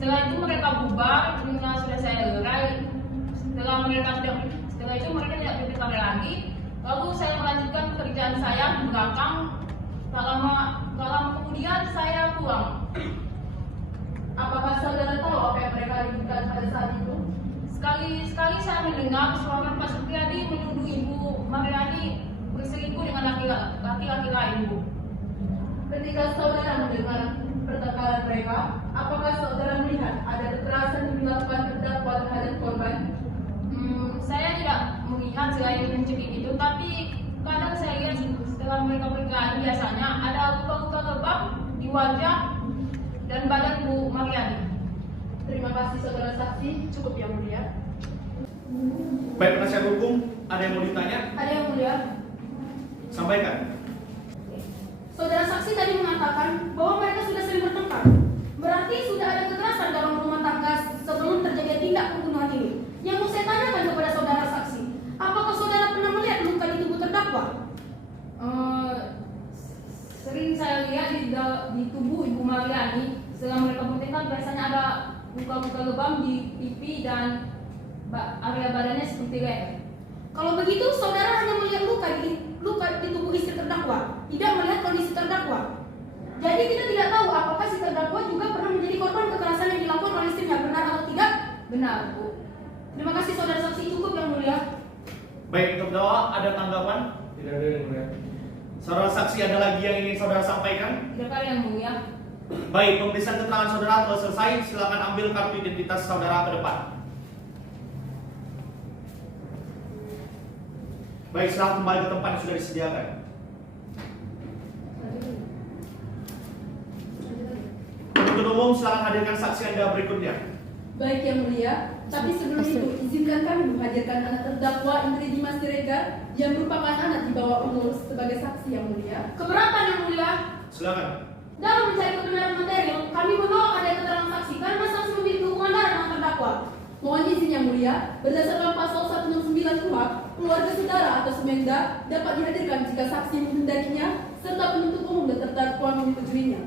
Setelah itu mereka bubar, karena sudah saya lerai. Setelah itu mereka tidak berbicara lagi. Lalu saya melanjutkan pekerjaan saya di belakang. Tak lama kemudian saya pulang. Apakah saudara tahu apa yang mereka lakukan pada saat itu? Sekali-sekali saya mendengar suara Pak Supriyadi menuduh Ibu Mariani berselingkuh dengan laki-laki lain, Bu. Ketika saudara mendengar pertengkaran mereka, apakah saudara melihat ada kekerasan yang dilakukan terdakwa terhadap korban? Saya tidak melihat selain mencekik itu, tapi kadang saya lihat setelah mereka berkelahi biasanya ada luka-luka lebam di wajah dan badan Bu Mariani. Terima kasih saudara saksi, cukup yang mulia. Baik penasihat hukum, ada yang mau ditanya? Ada yang mulia. Sampaikan. Saudara saksi tadi mengatakan bahwa mereka sudah sering bertengkar. Berarti sudah ada kekerasan dalam rumah tangga sebelum terjadi tindak pembunuhan ini. Yang mau saya tanyakan kepada saudara saksi, apakah saudara pernah melihat luka di tubuh terdakwa? Sering saya lihat di tubuh Ibu Mariani setelah mereka bertengkar biasanya ada luka-luka lebam di pipi dan area badannya seperti leher. Kalau begitu, saudara hanya melihat luka di tubuh istri terdakwa, tidak melihat kondisi terdakwa. Jadi kita tidak tahu apakah si terdakwa juga pernah menjadi korban kekerasan yang dilakukan oleh istrinya, benar atau tidak? Benar, Bu. Terima kasih saudara saksi, cukup yang mulia. Baik, untuk terdakwa ada tanggapan? Tidak ada yang mulia. Saudara saksi ada lagi yang ingin saudara sampaikan? Tidak ada yang mulia. Baik, pemeriksaan keterangan saudara telah selesai. Silakan ambil kartu identitas saudara ke depan. Baik, silakan kembali ke tempat yang sudah disediakan. Penuntut umum silakan hadirkan saksi Anda berikutnya. Baik yang mulia, tapi sebelum itu izinkan kami menghadirkan anak terdakwa Indri Dimas Siregar yang merupakan anak di bawah umur sebagai saksi yang mulia. Keberatan yang mulia. Silakan. Dalam mencari kebenaran material, kami menolak adanya keterangan saksi karena saksi memiliki hubungan darah dengan terdakwa. Mohon izin yang mulia, berdasarkan pasal 169 KUHP, keluarga saudara atau semenda dapat dihadirkan jika saksi menghendakinya serta penuntut umum dan terdakwa menyetujuinya.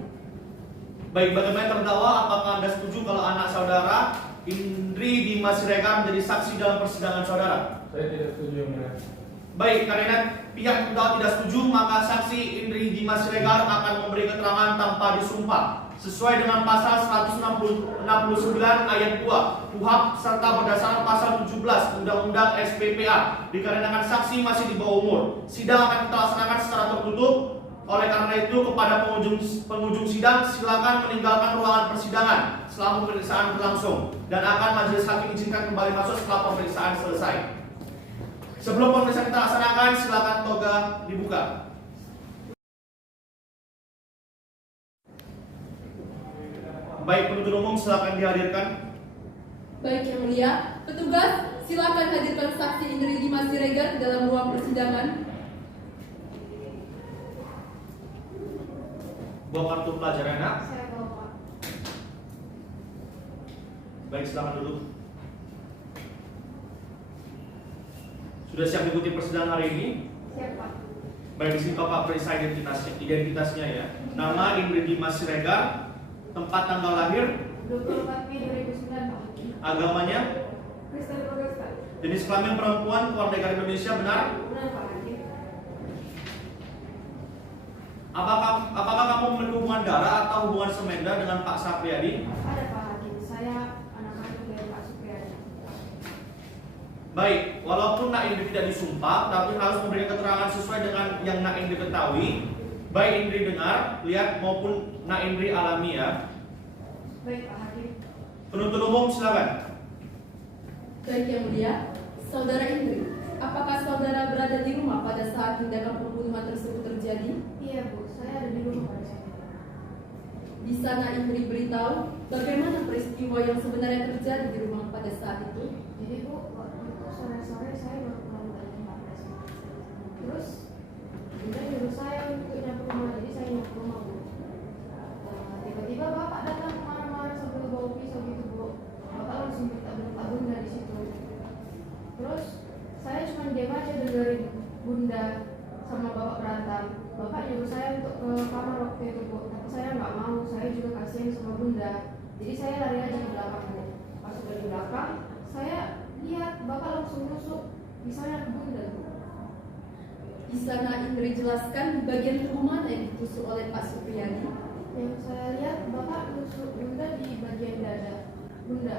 Baik, bagaimana terdakwa? Apakah Anda setuju kalau anak saudara Indri Dimas Siregar menjadi saksi dalam persidangan saudara? Saya tidak setuju yang mulia. Baik, karena pihak terdakwa tidak setuju, maka saksi Indri Dimas Siregar akan memberi keterangan tanpa disumpah sesuai dengan pasal 169 ayat 2 KUHP serta berdasarkan pasal 17 Undang-Undang SPPA. Dikarenakan saksi masih di bawah umur, sidang akan kita laksanakan secara tertutup. Oleh karena itu, kepada pengunjung sidang silakan meninggalkan ruangan persidangan selama pemeriksaan berlangsung dan akan majelis hakim izinkan kembali masuk setelah pemeriksaan selesai. Sebelum pemeriksaan kita laksanakan, silakan toga dibuka. Baik, penuntut umum silakan dihadirkan. Baik yang mulia, petugas silakan hadirkan saksi Indri Dimas Siregar ke dalam ruang persidangan. Bawa kartu pelajaran, nak. Saya bawa Pak. Baik, silakan duduk. Sudah siap mengikuti persidangan hari ini? Siap Pak. Baik, di sini Bapak periksa identitasnya ya. Nama Indri Dimas Siregar, tempat tanggal lahir, 24 Mei 2009 Pak. agamanya, Kristen Protestan. jenis kelamin perempuan, keluarga negara Indonesia, benar? Benar Pak Hakim. Apakah kamu memiliki hubungan darah atau hubungan semenda dengan Pak Supriyadi? Ada Pak Hakim, saya anak kandung dari Pak Supriyadi. Baik, walaupun Nak Indri tidak disumpah, tapi harus memberikan keterangan sesuai dengan yang Nak Indri ketahui. Baik Indri dengar, lihat maupun Nak Indri alami ya. Baik Pak Hakim. Penuntut umum silakan. Baik yang mulia, Saudara Indri, apakah saudara berada di rumah pada saat tindakan pembunuhan tersebut terjadi? Iya Bu, saya ada di rumah pada saat itu. Di sana Indri beritahu Bagaimana peristiwa yang sebenarnya terjadi di rumah pada saat itu? Jadi Bu, waktu itu sore-sore saya baru pulang dari tempat les. Terus Bunda nyuruh saya untuk nyapu rumah, jadi saya nyapu rumah Bu. Tiba-tiba Bapak datang marah-marah sambil bawa pisau gitu Bu. Bapak langsung minta Bunda di situ. Terus saya cuma diam aja dengerin Bunda sama Bapak berantem. Bapak nyuruh saya untuk ke kamar waktu itu Bu, tapi saya nggak mau. Saya juga kasihan sama Bunda. Jadi saya lari aja ke belakang Bu. Pas udah di belakang, saya lihat Bapak langsung nusuk pisaunya ke Bunda Bu. Bisa Nak Indri jelaskan bagian tubuh mana yang ditusuk oleh Pak Supriyadi? Yang saya lihat Bapak nusuk Bunda di bagian dada Bunda.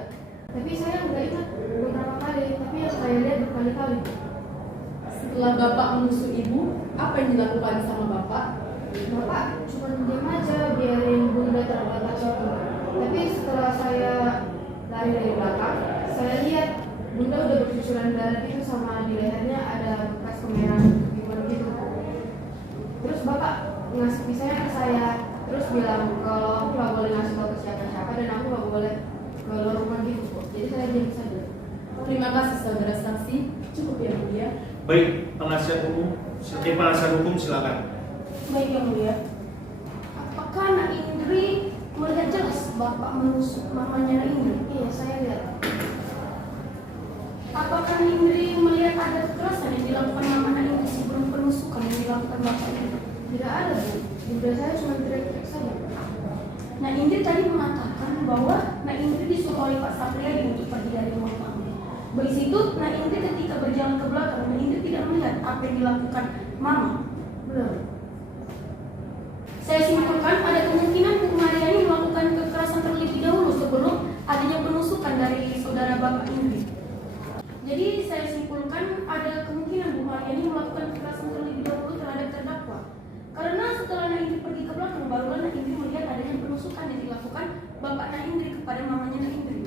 Tapi saya nggak ingat beberapa kali, tapi yang saya lihat berkali-kali. Setelah Bapak menusuk Ibu, apa yang dilakukan sama Bapak? Bapak cuma diam aja biarin Bunda terbatas itu. Tapi setelah saya lari dari belakang, saya lihat Bunda udah bercucuran darah gitu sama di lehernya ada bekas kemerahan gimana gitu. Terus Bapak ngasih pisaunya ke saya, terus bilang kalau aku nggak boleh ngasih tahu ke siapa-siapa dan aku nggak boleh ke luar rumah gitu kok. Jadi saya diam saja. Terima kasih saudara saksi. Cukup ya Mulia. Baik, penasihat hukum silakan. Baik yang mulia. Apakah Nak Indri melihat jelas Bapak menusuk mamanya Nak Indri? Iya, saya lihat. Apakah Nak Indri melihat ada kekerasan yang dilakukan mama Nak Indri sebelum penusukan yang dilakukan Bapak Indri? Tidak ada Bu. Bunda saya cuma teriak-teriak saja. Nak Indri tadi mengatakan bahwa Nak Indri disuruh oleh Pak Sapriyadi untuk pergi dari rumah Pak. Begitu itu Nak Indri ketika berjalan ke belakang, Nak Indri tidak melihat apa yang dilakukan mama. Belum. Saya simpulkan ada kemungkinan Bu Mariani melakukan kekerasan terlebih dahulu sebelum adanya penusukan dari saudara Bapak Indri. Jadi saya simpulkan ada kemungkinan Bu Mariani melakukan kekerasan terlebih dahulu terhadap terdakwa. Karena setelah Nak Indri pergi ke belakang, barulah Nak Indri melihat adanya penusukan yang dilakukan Bapak Nak Indri kepada mamanya Nak Indri.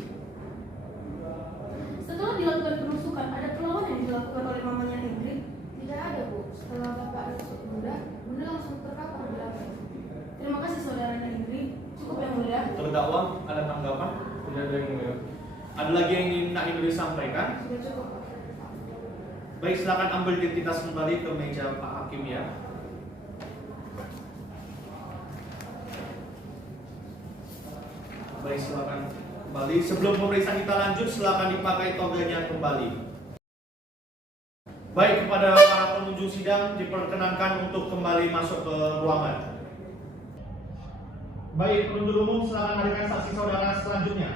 Setelah dilakukan penusukan, ada perlawanan yang dilakukan oleh mamanya Nak Indri? Tidak ada Bu. Setelah Bapak nusuk Bunda, Bunda langsung terkapar di belakang. Terima kasih saudara Nak Indri. Cukup yang mulia. Terdakwa ada tanggapan? Tidak ada yang mulia. Ada lagi yang ingin Nak Indri sampaikan? Sudah cukup Pak. Baik, silakan ambil identitas kembali ke meja Pak Hakim ya. Baik, silakan kembali. Sebelum pemeriksaan kita lanjut, silakan dipakai toganya kembali. Baik, kepada para pengunjung sidang diperkenankan untuk kembali masuk ke ruangan. Baik, penuntut umum silakan hadirkan saksi saudara selanjutnya.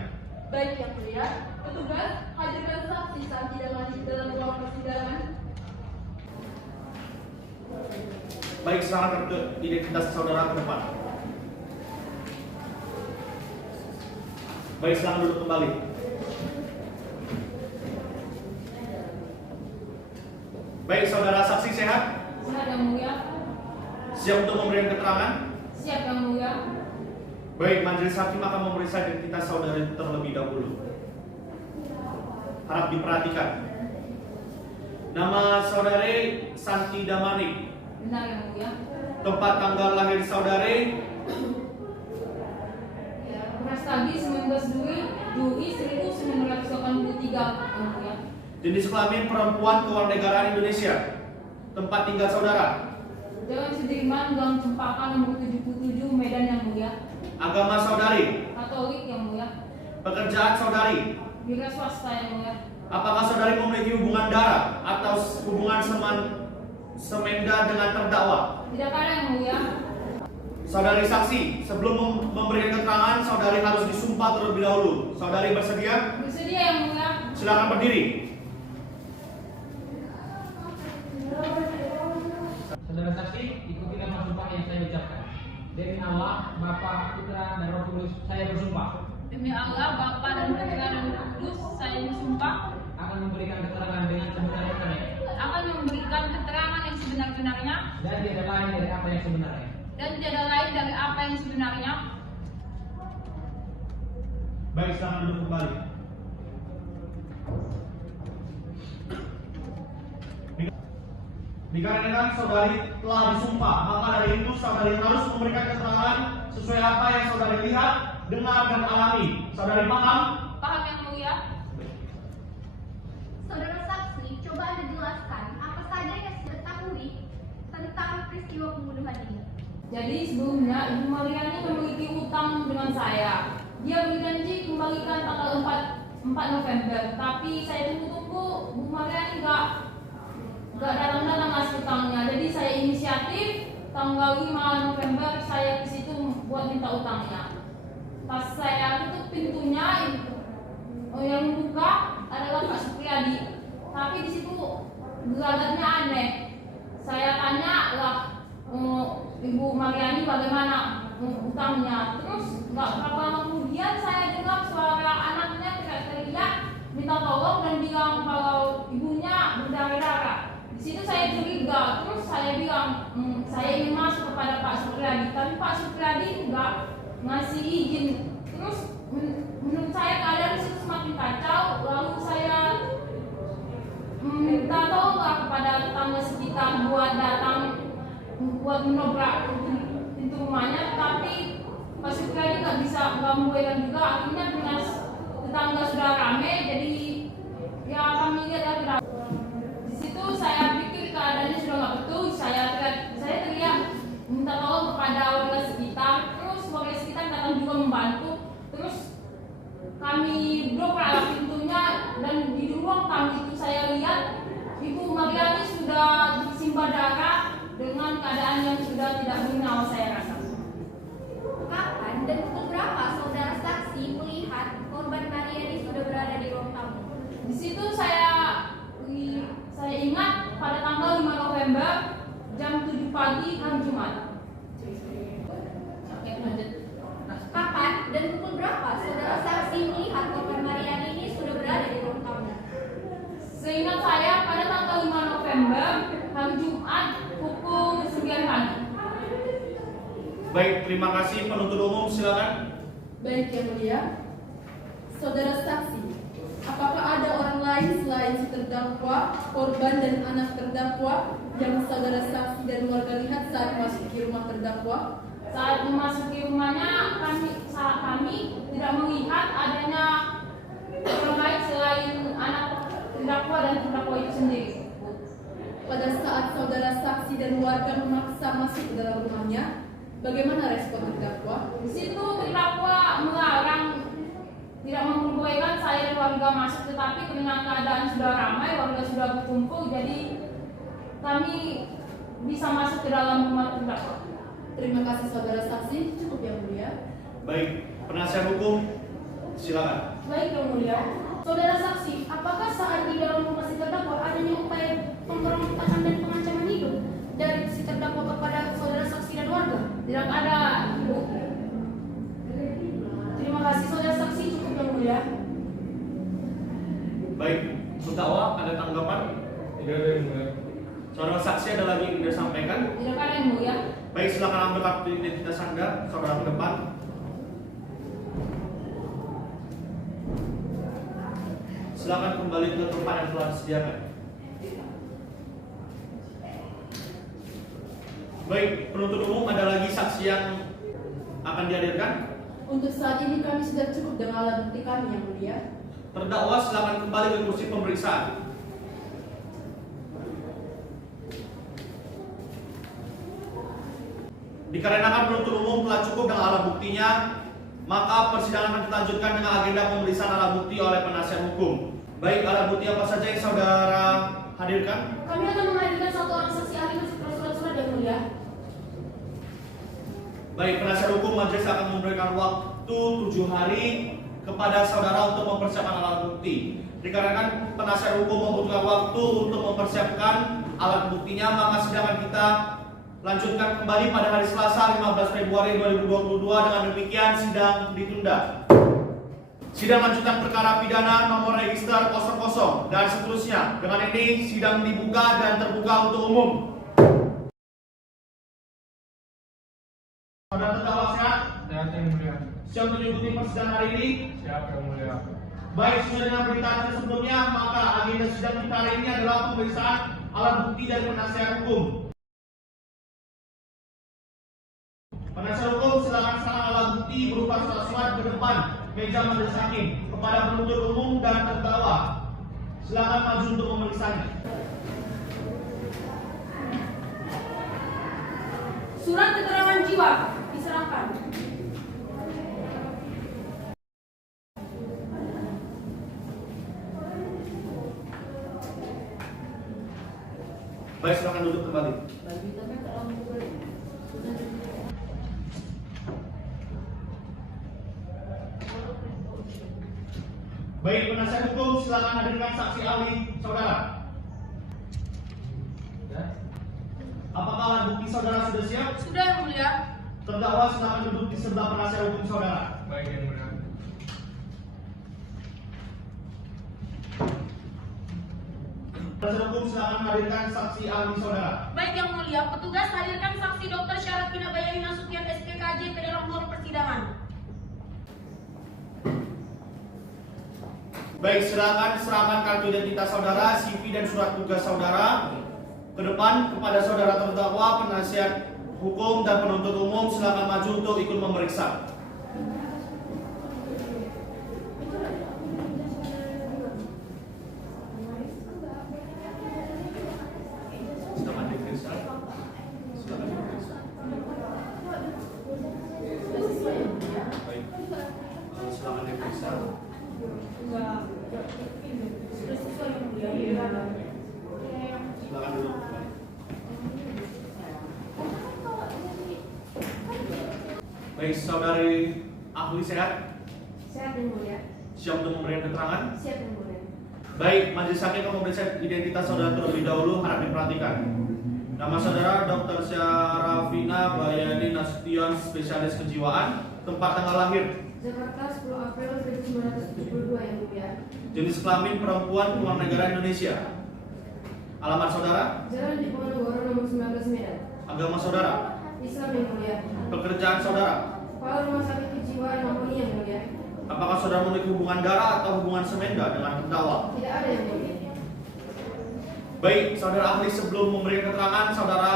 Baik yang mulia, petugas hadirkan saksi saat tidak lanjut dalam ruang persidangan. Baik, silakan identitas saudara ke depan. Baik, silakan duduk kembali. Baik, saudara saksi sehat? Siap yang mulia. Siap untuk memberikan keterangan? Siap yang mulia. Baik, majelis hakim akan memeriksa identitas saudara terlebih dahulu. Harap diperhatikan. Nama saudari Santi Damani. Benar yang mulia. Tempat tanggal lahir saudari Prastagi 19 Juli 1983 yang mulia. jenis kelamin perempuan kewarganegaraan Indonesia. Tempat tinggal saudara. Jalan Sudirman, Gang Cempaka nomor 77 Medan yang mulia. Agama saudari. Katolik yang mulia. Pekerjaan saudari. Wira swasta yang mulia. Apakah saudari memiliki hubungan darah atau hubungan semenda dengan terdakwa? Tidak ada yang mulia. Saudari saksi, sebelum memberikan keterangan, saudari harus disumpah terlebih dahulu. Saudari bersedia? Bersedia yang mulia. Silakan berdiri. Saudara saksi, ikuti nama sumpah yang saya ucapkan. Demi Allah, Bapa, Putra, dan Roh Kudus, saya bersumpah Demi Allah, Bapa dan Putra dan Roh Kudus, saya bersumpah akan memberikan keterangan dengan sebenar-benarnya akan memberikan keterangan yang sebenar-benarnya dan tiada lain dari apa yang sebenarnya. dan tiada lain dari apa yang sebenarnya. Baik, silakan duduk kembali. Dikarenakan saudari telah disumpah, maka dari itu saudari harus memberikan keterangan sesuai apa yang saudari lihat, dengar dan alami. Saudari paham? Paham Yang Mulia? Saudara saksi, coba Anda jelaskan apa saja yang sudah diketahui tentang peristiwa pembunuhan ini. Jadi sebelumnya Ibu Mariani memiliki utang dengan saya. Dia berjanji kembalikan tanggal 4 November, tapi saya tunggu-tunggu Bu Mariani nggak datang ngasih utangnya. Jadi saya inisiatif tanggal 5 November saya ke situ buat minta utangnya. Pas saya tutup pintunya, yang buka adalah Pak Supriyadi. Tapi di situ gelagatnya aneh. Saya tanya lah Ibu Mariani bagaimana utangnya. Terus nggak berapa lama kemudian saya dengar suara anaknya teriak-teriak minta tolong dan bilang kalau ibunya berdarah-darah. Di situ saya curiga. Terus saya bilang saya ingin masuk kepada Pak Supriyadi, tapi Pak Supriyadi nggak ngasih izin. Terus menurut saya keadaan di situ semakin kacau. Lalu saya minta tolong kepada tetangga sekitar buat datang buat menobrak pintu rumahnya, tapi Pak Supriyadi nggak membolehkan juga. Akhirnya dengan tetangga sudah rame, jadi ya kami lihat ya di situ saya pikir keadaannya sudah nggak betul. Saya teriak minta tolong kepada warga sekitar. Terus warga sekitar datang juga membantu. Terus kami dobrak pintunya dan di ruang tamu itu saya lihat Ibu Mariani sudah disimbah darah dengan keadaan yang sudah tidak bernyawa saya rasa. Kapan dan pukul berapa saudara saksi melihat korban Mariani sudah berada di ruang tamu? Di situ saya ingat pada tanggal 5 November jam 7 pagi hari Jumat. Oke, lanjut. Kapan dan pukul berapa saudara saksi melihat korban Mariani ini sudah berada di ruang tamu? Seingat saya pada tanggal 5 November hari Jumat pukul 9 pagi. Baik, terima kasih. Penuntut umum silakan. Baik Yang Mulia, saudara saksi, apakah ada orang lain selain si terdakwa, korban dan anak terdakwa yang saudara saksi dan warga lihat saat memasuki rumah terdakwa? Saat memasuki rumahnya kami tidak melihat adanya orang lain selain anak terdakwa dan terdakwa itu sendiri. Pada saat saudara saksi dan warga memaksa masuk ke dalam rumahnya, bagaimana respon terdakwa? Di situ terdakwa melarang, tidak membolehkan saya dan warga masuk, tetapi dengan keadaan sudah ramai, warga sudah berkumpul, jadi kami bisa masuk ke dalam rumah terdakwa. Terima kasih saudara saksi, cukup Yang Mulia. Baik, penasihat hukum silakan. Baik Yang Mulia, saudara saksi, apakah saat di dalam rumah si terdakwa adanya upaya pemberontakan dan pengancaman hidup dari si terdakwa kepada saudara saksi dan warga? Tidak ada, Ibu. Terima kasih saudara saksi, cukup Yang Mulia. Baik, terdakwa ada tanggapan? Tidak ada Yang Mulia. Saudara saksi ada lagi yang Anda sampaikan? Tidak ada Yang Mulia. Baik, silakan ambil kartu identitas Anda, saudara ke depan. Silakan kembali ke tempat yang telah disediakan. Baik, penuntut umum ada lagi saksi yang akan dihadirkan? Untuk saat ini kami sudah cukup dengan alat bukti kami Yang Mulia. Terdakwa silakan kembali ke kursi pemeriksaan. Dikarenakan penuntut umum telah cukup dengan alat buktinya, maka persidangan akan dilanjutkan dengan agenda pemeriksaan alat bukti oleh penasihat hukum. Baik, alat bukti apa saja yang saudara hadirkan? Kami akan menghadirkan satu orang saksi ahli beserta surat-surat Yang Mulia. Baik, penasihat hukum majelis akan memberikan waktu 7 hari kepada saudara untuk mempersiapkan alat bukti. Dikarenakan penasihat hukum membutuhkan waktu untuk mempersiapkan alat buktinya, maka sidang kita lanjutkan kembali pada hari Selasa 15 Februari 2022. Dengan demikian sidang ditunda. Sidang lanjutan perkara pidana nomor register 00 dan seterusnya. Dengan ini sidang dibuka dan terbuka untuk umum. Saudara terdakwa sehat? Sehat Yang Mulia. Siap mengikuti persidangan hari ini? Siap Yang Mulia. Baik, sesuai dengan berita acara sebelumnya, maka agenda sidang kita hari ini adalah pemeriksaan alat bukti dari penasihat hukum. Penasihat hukum silakan serahkan alat bukti bukti berupa surat-surat ke depan meja majelis hakim kepada penuntut umum dan terdakwa. Silakan maju untuk memeriksanya. Surat keterangan jiwa diserahkan. Baik, silakan duduk kembali. Baik, penasihat hukum silakan hadirkan saksi ahli saudara. Apakah alat bukti saudara sudah siap? Sudah, Yang Mulia. Terdakwa silakan duduk di sebelah penasihat hukum saudara. Baik, Yang Mulia. Penasihat hukum silakan hadirkan saksi ahli saudara. Baik Yang Mulia, petugas hadirkan saksi Dr. Syarafina Bayani Nasution SPKJ ke dalam ruang persidangan. Baik, silakan serahkan kartu identitas saudara, CV dan surat tugas saudara ke depan kepada saudara terdakwa, penasihat hukum dan penuntut umum. Silakan maju untuk ikut memeriksa. Silakan diperiksa. Silakan diperiksa. Baik. Silakan diperiksa. Silakan duduk. Baik, saudari ahli sehat, Sehat Yang Mulia. siap untuk memberikan keterangan? Siap Yang Mulia. Baik, majelis hakim akan memeriksa identitas saudara terlebih dahulu, harap diperhatikan. Nama saudara Dr. Syarafina Bayani Nasution, spesialis kejiwaan. Tempat tanggal lahir, Jakarta 10 April 1972 Yang Mulia. jenis kelamin perempuan, keluarga negara Indonesia. Alamat saudara, Jalan Diponegoro nomor 19 Medan. agama saudara, Islam Yang Mulia. pekerjaan saudara. Kepala Rumah Sakit Kejiwaan Mahoni Yang Mulia. Apakah saudara memiliki hubungan darah atau hubungan semenda dengan terdakwa? Tidak ada Yang Mulia. Baik, saudara ahli, sebelum memberikan keterangan, saudara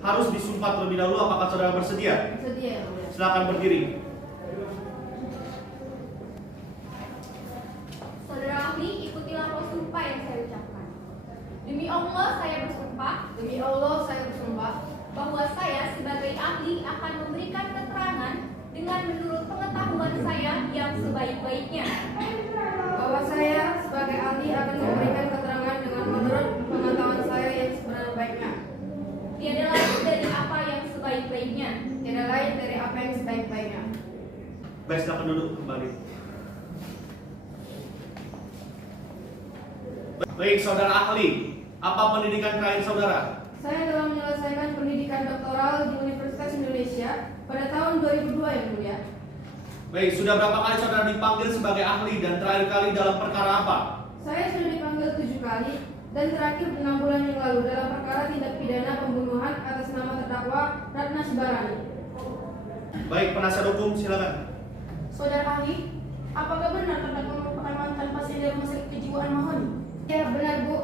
harus disumpah terlebih dahulu. Apakah saudara bersedia? Sedia Yang Mulia. Silakan berdiri. Saudara ahli, ikutilah roh sumpah yang saya ucapkan. Demi Allah saya bersumpah Demi Allah saya bersumpah bahwa saya sebagai ahli akan memberikan keterangan dengan menurut pengetahuan saya yang sebaik-baiknya. bahwa saya sebagai ahli akan memberikan keterangan dengan menurut pengetahuan saya yang sebaik-baiknya. Tiada lain dari apa yang sebaik-baiknya. Tidak lain dari apa yang sebaik-baiknya. Baik, silakan duduk kembali. Baik, saudara ahli, apa pendidikan terakhir saudara? Saya telah menyelesaikan pendidikan doktoral di Universitas Indonesia pada tahun 2002 Yang Mulia. Baik, sudah berapa kali saudara dipanggil sebagai ahli dan terakhir kali dalam perkara apa? Saya sudah dipanggil 7 kali dan terakhir 6 bulan yang lalu dalam perkara tindak pidana pembunuhan atas nama terdakwa Ratna Sibarani. Baik, penasihat hukum silakan. Saudara ahli, apakah benar terdakwa merupakan mantan pasien dari Rumah Sakit Kejiwaan Mahoni? Ya benar Bu,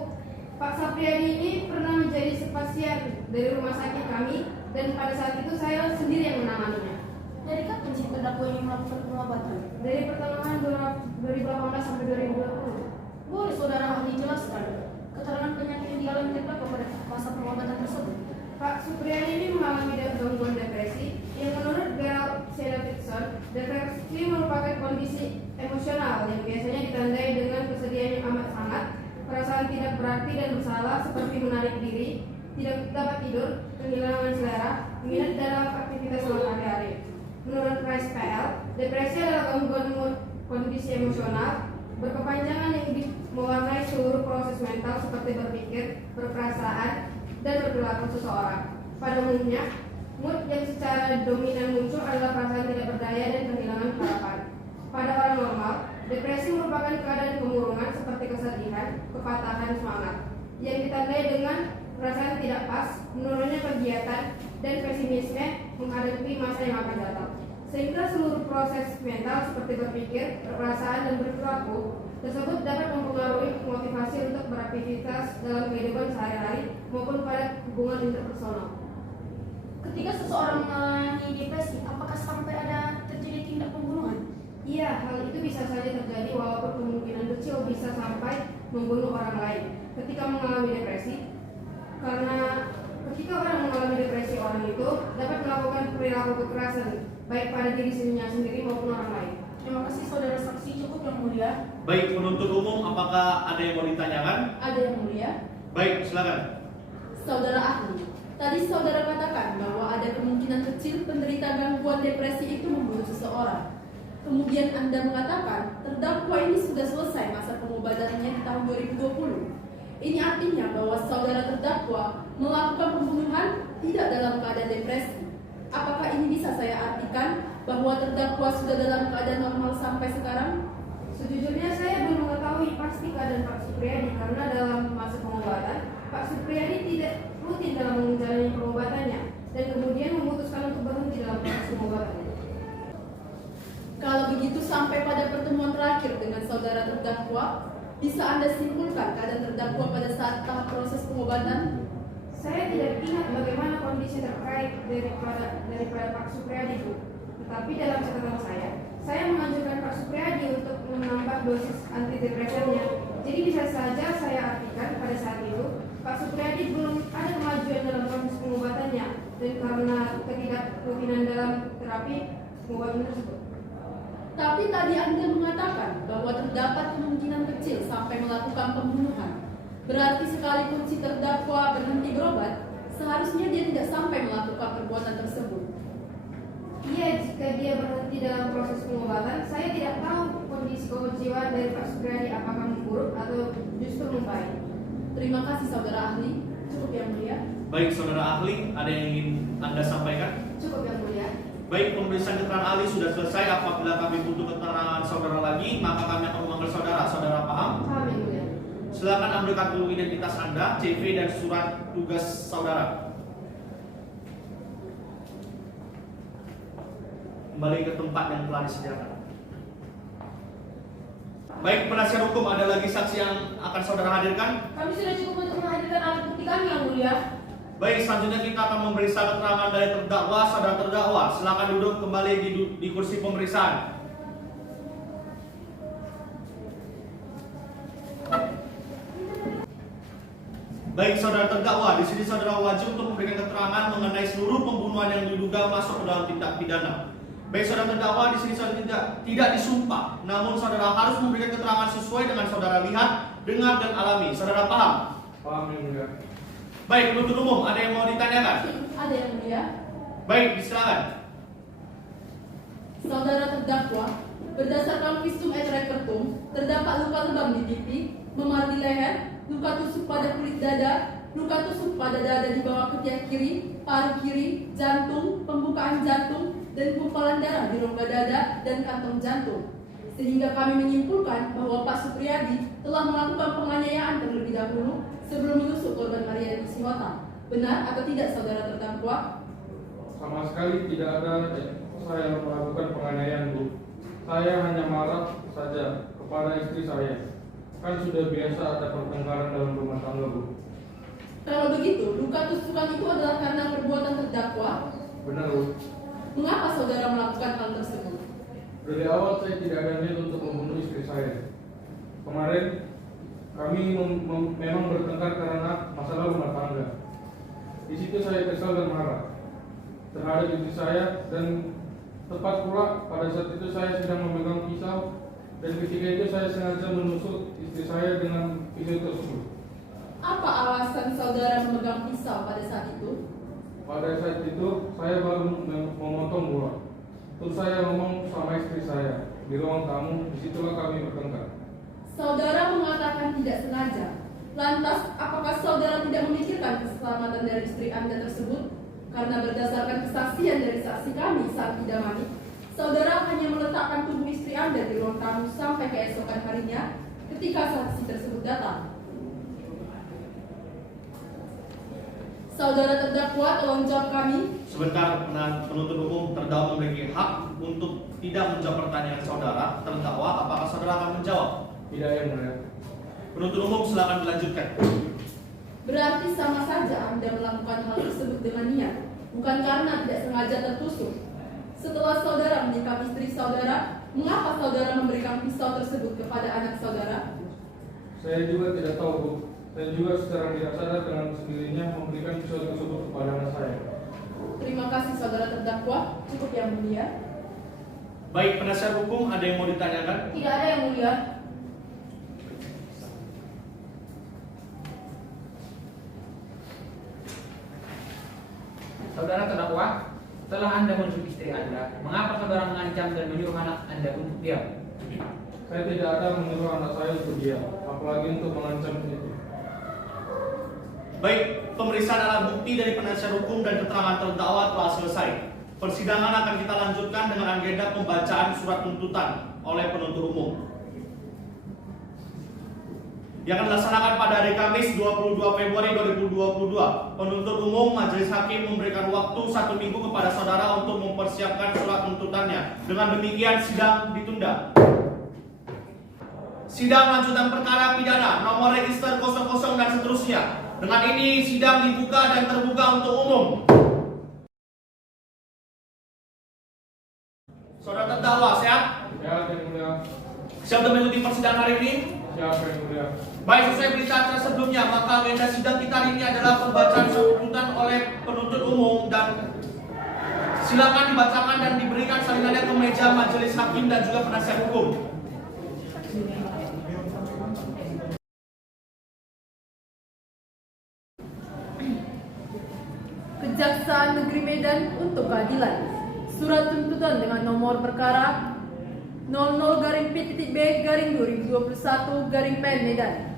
Pak Sapriadi ini pernah menjadi pasien dari rumah sakit kami dan pada saat itu saya sendiri yang menanganinya. Dari kapan si terdakwa ini melakukan pengobatan? Dari pertengahan 2018 sampai 2020. Boleh saudara ahli jelaskan keterangan penyakit yang dialami terdakwa pada masa pengobatan tersebut? Pak Supriyadi ini mengalami gangguan depresi yang menurut Gerald C. Davidson, depresi merupakan kondisi emosional yang biasanya ditandai dengan kesedihan yang amat sangat, perasaan tidak berarti dan bersalah seperti menarik diri, tidak dapat tidur, kehilangan selera, minat dalam aktivitas sehari-hari. Menurut Rice PL, depresi adalah gangguan mood kondisi emosional berkepanjangan yang mewarnai seluruh proses mental seperti berpikir, berperasaan, dan berperilaku seseorang. Pada umumnya, mood yang secara dominan muncul adalah perasaan tidak berdaya dan kehilangan harapan. Pada orang normal, depresi merupakan keadaan kemurungan seperti kesedihan, kepatahan semangat, yang ditandai dengan perasaan tidak pas, menurunnya kegiatan, dan pesimisme menghadapi masa yang akan datang. Sehingga seluruh proses mental seperti berpikir, berperasaan, dan berperilaku tersebut dapat mempengaruhi motivasi untuk beraktivitas dalam kehidupan sehari-hari maupun pada hubungan interpersonal. ketika seseorang mengalami depresi, apakah sampai ada terjadi tindak pembunuhan? Iya, hal itu bisa saja terjadi walaupun kemungkinan kecil bisa sampai membunuh orang lain. Ketika mengalami depresi, karena ketika orang mengalami depresi, orang itu dapat melakukan perilaku kekerasan baik pada dirinya sendiri maupun orang lain. Terima kasih saudara saksi, cukup yang mulia. Baik, penuntut umum, apakah ada yang mau ditanyakan? Ada yang mulia. Baik, silakan. Saudara ahli, tadi saudara katakan bahwa ada kemungkinan kecil penderita gangguan depresi itu membunuh seseorang. Kemudian Anda mengatakan terdakwa ini sudah selesai masa pengobatannya di tahun 2020. Ini artinya bahwa saudara terdakwa melakukan pembunuhan tidak dalam keadaan depresi. Apakah ini bisa saya artikan bahwa terdakwa sudah dalam keadaan normal sampai sekarang? Sejujurnya saya belum mengetahui pasti keadaan Pak Supriyadi karena dalam masa pengobatan Pak Supriyadi tidak rutin dalam menjalani pengobatannya dan kemudian memutuskan untuk berhenti dalam proses pengobatannya. Kalau begitu sampai pada pertemuan terakhir dengan saudara terdakwa, bisa Anda simpulkan keadaan terdakwa pada saat tahap proses pengobatan? Saya tidak ingat bagaimana kondisi terkait daripada Pak Supriyadi itu. Tetapi dalam catatan saya menganjurkan Pak Supriyadi untuk menambah dosis antidepresannya. Jadi bisa saja saya artikan pada saat itu Pak Supriyadi belum ada kemajuan dalam proses pengobatannya dan karena ketidakrutinan dalam terapi pengobatan tersebut. Tapi tadi Anda mengatakan bahwa terdapat kemungkinan kecil sampai melakukan pembunuhan. Berarti sekalipun si terdakwa berhenti berobat, seharusnya dia tidak sampai melakukan perbuatan tersebut. Iya, jika dia berhenti dalam proses pengobatan, saya tidak tahu kondisi kejiwaan dari Pak Supriyadi apakah memburuk atau justru membaik. Terima kasih saudara ahli. Cukup yang mulia. Baik, saudara ahli, ada yang ingin Anda sampaikan? Cukup yang mulia. Baik, pemeriksaan keterangan ahli sudah selesai. Apabila kami butuh keterangan saudara lagi, maka kami akan memanggil saudara. Saudara paham? Paham yang mulia. Silakan ambil kartu identitas Anda, CV dan surat tugas saudara. Kembali ke tempat yang telah disediakan. Baik, penasihat hukum, ada lagi saksi yang akan saudara hadirkan? Kami sudah cukup untuk menghadirkan alat bukti kami yang mulia. Baik, selanjutnya kita akan memeriksa keterangan dari terdakwa, saudara terdakwa. Silakan duduk kembali di kursi pemeriksaan. Baik, saudara terdakwa, di sini saudara wajib untuk memberikan keterangan mengenai seluruh pembunuhan yang diduga masuk ke dalam tindak pidana. Baik, saudara terdakwa, di sini saudara tidak disumpah, namun saudara harus memberikan keterangan sesuai dengan saudara lihat, dengar dan alami. Saudara paham? Paham yang mulia. Baik, penuntut umum, ada yang mau ditanyakan? Ada yang mulia. Baik, silakan. Saudara terdakwa, berdasarkan visum et repertum, terdapat luka lebam di pipi, memar di leher, luka tusuk pada kulit dada, luka tusuk pada dada di bawah ketiak kiri, paru kiri, jantung, pembukaan jantung, dan gumpalan darah di rongga dada dan kantong jantung. Sehingga kami menyimpulkan bahwa Pak Supriyadi telah melakukan penganiayaan terlebih dahulu sebelum menusuk korban Mariani Sihota. Benar atau tidak saudara terdakwa? Sama sekali tidak ada saya melakukan penganiayaan, Bu. Saya hanya marah saja kepada istri saya. Kan sudah biasa ada pertengkaran dalam rumah tangga, Bu. Kalau begitu, luka tusukan itu adalah karena perbuatan terdakwa. Benar, Bu. Mengapa saudara melakukan hal tersebut? Dari awal saya tidak ada niat untuk membunuh istri saya. Kemarin kami memang bertengkar karena masalah rumah tangga. Di situ saya kesal dan marah terhadap istri saya, dan tepat pula pada saat itu saya sedang memegang pisau, dan ketika itu saya sengaja menusuk istri saya dengan pisau tersebut. Apa alasan saudara memegang pisau pada saat itu? Pada saat itu saya baru memotong bola. Terus saya ngomong sama istri saya di ruang tamu, disitulah kami bertengkar. Saudara mengatakan tidak sengaja. Lantas, apakah saudara tidak memikirkan keselamatan dari istri Anda tersebut? Karena berdasarkan kesaksian dari saksi kami saat didamani, saudara hanya meletakkan tubuh istri Anda di ruang tamu sampai keesokan harinya ketika saksi tersebut datang. Saudara terdakwa, tolong jawab kami. Sebentar, penuntut umum, terdakwa memiliki hak untuk tidak menjawab pertanyaan saudara terdakwa. Apakah saudara akan menjawab? Tidak, yang mulia. Penuntut umum, silakan dilanjutkan. Berarti sama saja Anda melakukan hal tersebut dengan niat. bukan karena tidak sengaja tertusuk. Setelah saudara menikam istri saudara, mengapa saudara memberikan pisau tersebut kepada anak saudara? Saya juga tidak tahu, Bu. Saya juga secara tidak sadar dengan sendirinya memberikan pisau tersebut kepada anak saya. Terima kasih saudara terdakwa, cukup yang mulia. Baik, penasihat hukum, ada yang mau ditanyakan? Tidak ada yang mulia. Saudara terdakwa, setelah Anda menusuk istri Anda, mengapa saudara mengancam dan menyuruh anak Anda untuk diam? Saya tidak ada menyuruh anak saya untuk diam, apalagi untuk mengancam itu. Baik, pemeriksaan alat bukti dari penasihat hukum dan keterangan terdakwa telah selesai. Persidangan akan kita lanjutkan dengan agenda pembacaan surat tuntutan oleh penuntut umum yang akan dilaksanakan pada hari Kamis 22 Februari 2022. Penuntut umum majelis hakim memberikan waktu 1 minggu kepada saudara untuk mempersiapkan surat tuntutannya. Dengan demikian sidang ditunda. Sidang lanjutan perkara pidana nomor register 00 dan seterusnya. Dengan ini sidang dibuka dan terbuka untuk umum. Saudara terdakwa sehat? Ya, yang mulia. Siap untuk mengikuti persidangan hari ini? Siapa yang mulia? Baik, sesuai berita acara sebelumnya, maka agenda sidang kita hari ini adalah pembacaan surat tuntutan oleh penuntut umum dan silakan dibacakan dan diberikan salinannya ke meja majelis hakim dan juga penasihat hukum. Kejaksaan Negeri Medan untuk keadilan. Surat tuntutan dengan nomor perkara 00-P.B-2021-PN Medan.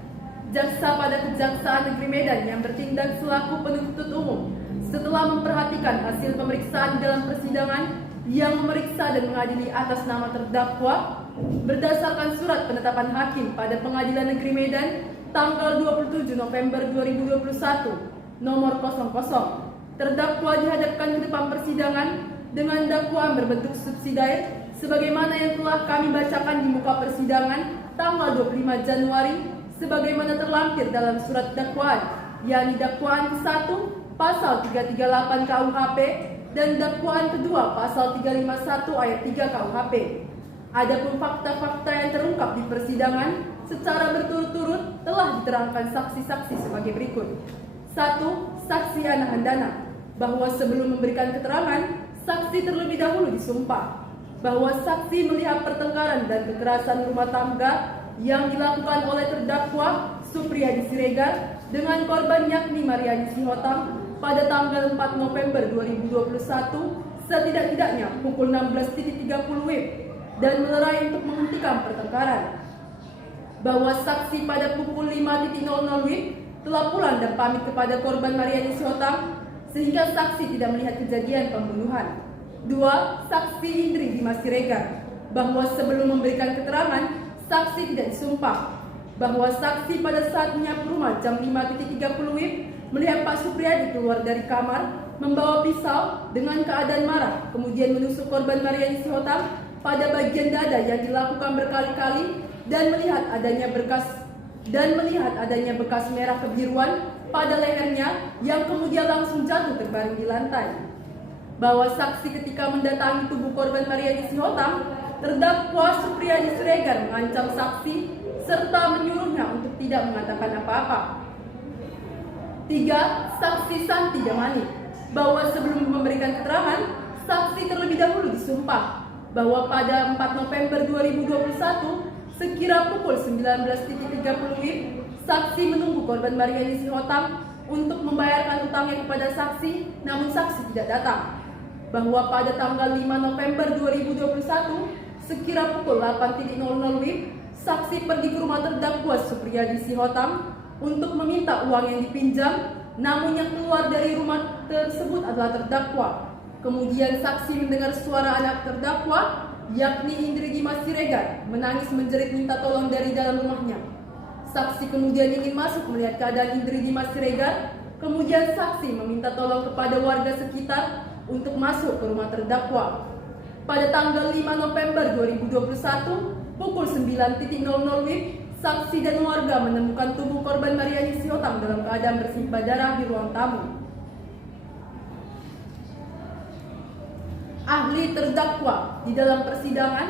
Jaksa pada Kejaksaan Negeri Medan yang bertindak selaku penuntut umum setelah memperhatikan hasil pemeriksaan dalam persidangan yang memeriksa dan mengadili atas nama terdakwa berdasarkan surat penetapan hakim pada Pengadilan Negeri Medan tanggal 27 November 2021 nomor 00. Terdakwa dihadapkan ke depan persidangan dengan dakwaan berbentuk subsidiar sebagaimana yang telah kami bacakan di muka persidangan tanggal 25 Januari sebagaimana terlampir dalam surat dakwaan, yakni dakwaan ke-1 pasal 338 KUHP dan dakwaan kedua pasal 351 ayat 3 KUHP. Adapun fakta-fakta yang terungkap di persidangan secara berturut-turut telah diterangkan saksi-saksi sebagai berikut. 1. Saksi Ana Handana, bahwa sebelum memberikan keterangan, saksi terlebih dahulu disumpah bahwa saksi melihat pertengkaran dan kekerasan rumah tangga yang dilakukan oleh terdakwa Supriyadi Siregar dengan korban yakni Mariani Sihotam pada tanggal 4 November 2021 setidak-tidaknya pukul 16.30 WIB dan melerai untuk menghentikan pertengkaran. Bahwa saksi pada pukul 5.00 WIB telah pulang dan pamit kepada korban Mariani Sihotam sehingga saksi tidak melihat kejadian pembunuhan. 2. Saksi Indri Dimas Siregar, bahwa sebelum memberikan keterangan, saksi tidak disumpah. Bahwa saksi pada saat menyapu rumah jam 5.30 WIB melihat Pak Supriyadi keluar dari kamar membawa pisau dengan keadaan marah, kemudian menusuk korban Mariani Sihotam pada bagian dada yang dilakukan berkali-kali dan melihat adanya bekas merah kebiruan pada lehernya yang kemudian langsung jatuh terbaring di lantai. Bahwa saksi ketika mendatangi tubuh korban Mariani Sihotam, terdakwa Supriyadi Siregar mengancam saksi serta menyuruhnya untuk tidak mengatakan apa-apa. 3. Saksi Santi Damani, bahwa sebelum memberikan keterangan, saksi terlebih dahulu disumpah bahwa pada 4 November 2021 sekira pukul 19.30 WIB, saksi menunggu korban Mariani Sihotam untuk membayarkan utangnya kepada saksi, namun saksi tidak datang. Bahwa pada tanggal 5 November 2021 sekira pukul 8.00 WIB, saksi pergi ke rumah terdakwa Supriyadi Sihotam untuk meminta uang yang dipinjam, namun yang keluar dari rumah tersebut adalah terdakwa. Kemudian saksi mendengar suara anak terdakwa, yakni Indri Dimas Siregar, menangis menjerit minta tolong dari dalam rumahnya. Saksi kemudian ingin masuk melihat keadaan Indri Dimas Siregar, kemudian saksi meminta tolong kepada warga sekitar untuk masuk ke rumah terdakwa. Pada tanggal 5 November 2021 pukul 9.00 WIB, saksi dan warga menemukan tubuh korban Mariani Sihotam dalam keadaan bersimbah darah di ruang tamu. Ahli terdakwa di dalam persidangan,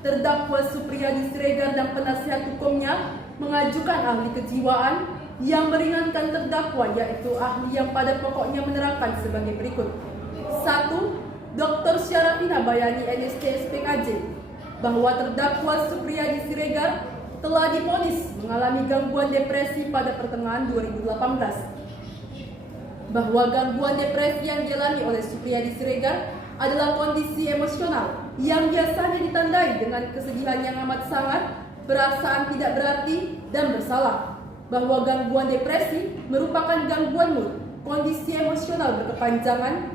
terdakwa Supriyadi Siregar dan penasihat hukumnya mengajukan ahli kejiwaan yang meringankan terdakwa, yaitu ahli yang pada pokoknya menerangkan sebagai berikut. 1. Dr. Syarafina Bayani MSc SPKJ bahwa terdakwa Supriyadi Siregar telah divonis mengalami gangguan depresi pada pertengahan 2018. Bahwa gangguan depresi yang dialami oleh Supriyadi Siregar adalah kondisi emosional yang biasanya ditandai dengan kesedihan yang amat sangat, perasaan tidak berarti, dan bersalah. Bahwa gangguan depresi merupakan gangguan mood, kondisi emosional berkepanjangan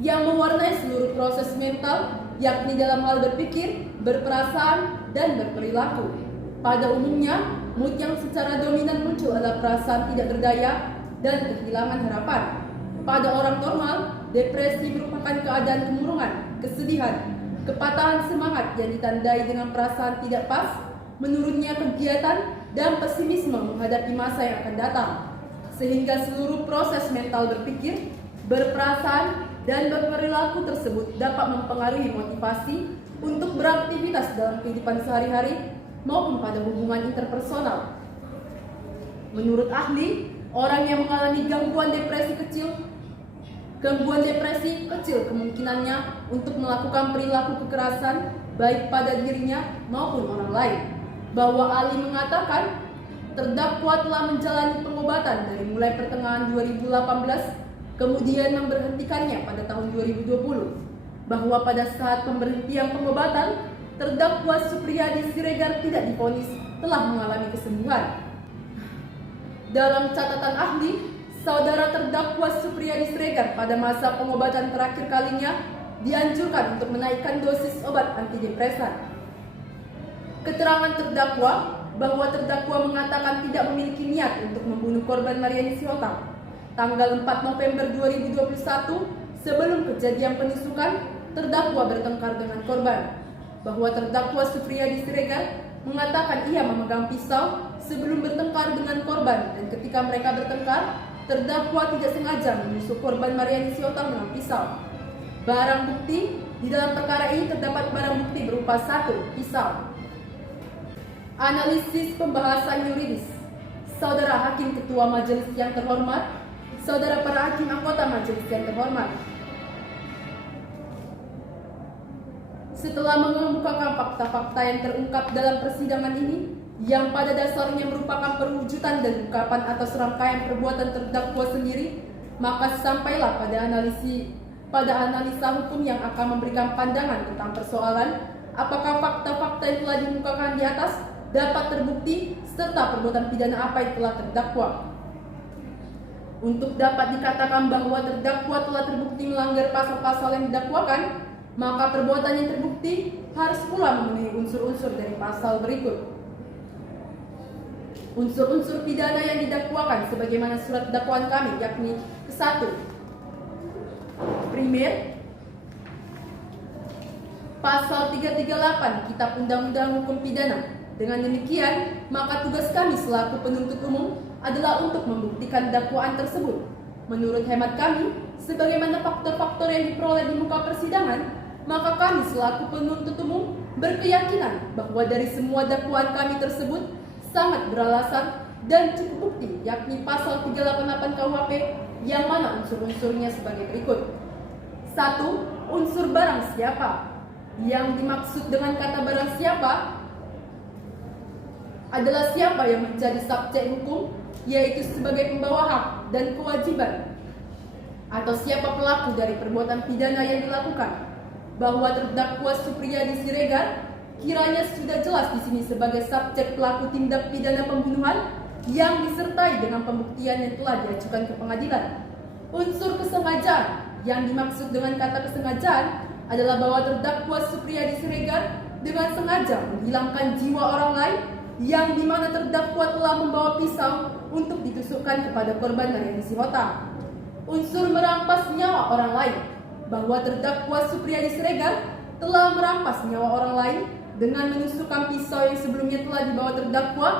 yang mewarnai seluruh proses mental, yakni dalam hal berpikir, berperasaan, dan berperilaku. Pada umumnya, mood yang secara dominan muncul adalah perasaan tidak berdaya dan kehilangan harapan. Pada orang normal, depresi merupakan keadaan kemurungan, kesedihan, kepatahan semangat yang ditandai dengan perasaan tidak pas, menurunnya kegiatan, dan pesimisme menghadapi masa yang akan datang. Sehingga seluruh proses mental berpikir, berperasaan, dan berperilaku tersebut dapat mempengaruhi motivasi untuk beraktivitas dalam kehidupan sehari-hari maupun pada hubungan interpersonal. Menurut ahli, orang yang mengalami gangguan depresi kecil kemungkinannya untuk melakukan perilaku kekerasan baik pada dirinya maupun orang lain. Bahwa ahli mengatakan terdakwa telah menjalani pengobatan dari mulai pertengahan 2018 kemudian memberhentikannya pada tahun 2020. Bahwa pada saat pemberhentian pengobatan, terdakwa Supriyadi Siregar tidak divonis telah mengalami kesembuhan. Dalam catatan ahli, saudara terdakwa Supriyadi Siregar pada masa pengobatan terakhir kalinya dianjurkan untuk menaikkan dosis obat antidepresan. Keterangan terdakwa bahwa terdakwa mengatakan tidak memiliki niat untuk membunuh korban Mariani Sihotang. Tanggal 4 November 2021, sebelum kejadian penusukan, terdakwa bertengkar dengan korban. Bahwa terdakwa Supriyadi Siregar mengatakan ia memegang pisau sebelum bertengkar dengan korban, dan ketika mereka bertengkar, terdakwa tidak sengaja menusuk korban Mariani Sihotang dengan pisau. Barang bukti di dalam perkara ini terdapat barang bukti berupa 1. Pisau. Analisis pembahasan yuridis. Saudara Hakim Ketua Majelis yang terhormat, Saudara para hakim anggota majelis yang terhormat, setelah mengemukakan fakta-fakta yang terungkap dalam persidangan ini, yang pada dasarnya merupakan perwujudan dan ungkapan atas rangkaian perbuatan terdakwa sendiri, maka sampailah pada analisa hukum yang akan memberikan pandangan tentang persoalan apakah fakta-fakta yang telah dimukakan di atas dapat terbukti serta perbuatan pidana apa yang telah terdakwa. Untuk dapat dikatakan bahwa terdakwa telah terbukti melanggar pasal-pasal yang didakwakan, maka perbuatan yang terbukti harus pula memenuhi unsur-unsur dari pasal berikut. Unsur-unsur pidana yang didakwakan sebagaimana surat dakwaan kami, yakni ke-1. Primer, pasal 338 Kitab Undang-Undang Hukum Pidana. Dengan demikian, maka tugas kami selaku penuntut umum adalah untuk membuktikan dakwaan tersebut. Menurut hemat kami, sebagaimana faktor-faktor yang diperoleh di muka persidangan, maka kami selaku penuntut umum berkeyakinan bahwa dari semua dakwaan kami tersebut sangat beralasan dan cukup bukti, yakni pasal 388 KUHP yang mana unsur-unsurnya sebagai berikut. 1. Unsur barang siapa. Yang dimaksud dengan kata barang siapa adalah siapa yang menjadi subjek hukum, yaitu sebagai pembawa hak dan kewajiban, atau siapa pelaku dari perbuatan pidana yang dilakukan. Bahwa terdakwa Supriyadi Siregar kiranya sudah jelas di sini sebagai subjek pelaku tindak pidana pembunuhan yang disertai dengan pembuktian yang telah diajukan ke pengadilan. Unsur kesengajaan. Yang dimaksud dengan kata kesengajaan adalah bahwa terdakwa Supriyadi Siregar dengan sengaja menghilangkan jiwa orang lain, yang dimana terdakwa telah membawa pisau untuk ditusukkan kepada korban Mariani Sihotang. Unsur merampas nyawa orang lain. Bahwa terdakwa Supriyadi Siregar telah merampas nyawa orang lain dengan menusukkan pisau yang sebelumnya telah dibawa terdakwa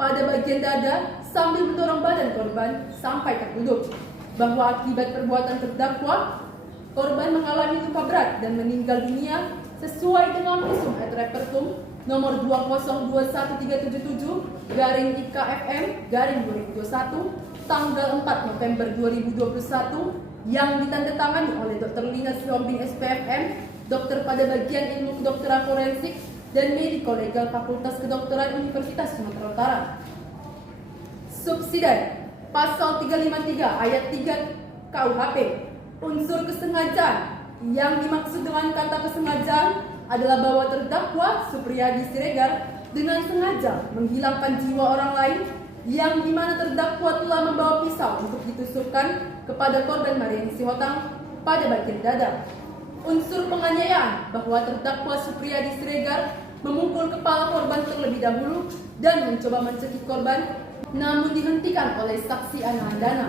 pada bagian dada sambil mendorong badan korban sampai terduduk. Bahwa akibat perbuatan terdakwa, korban mengalami luka berat dan meninggal dunia sesuai dengan visum et repertum nomor 20217/IKFM/2021 tanggal 4 November 2021 yang ditandatangani oleh Dr. Lina Sihombing SPFM, dokter pada bagian ilmu kedokteran forensik dan mediko legal Fakultas Kedokteran Universitas Sumatera Utara. Subsidiar Pasal 353 ayat 3 KUHP. Unsur kesengajaan. Yang dimaksud dengan kata kesengajaan adalah bahwa terdakwa Supriyadi Siregar dengan sengaja menghilangkan jiwa orang lain, yang dimana terdakwa telah membawa pisau untuk ditusukkan kepada korban Mariani Sihotang pada bagian dada. Unsur penganiayaan bahwa terdakwa Supriyadi Siregar memukul kepala korban terlebih dahulu dan mencoba mencekik korban, namun dihentikan oleh saksi Ana Handana.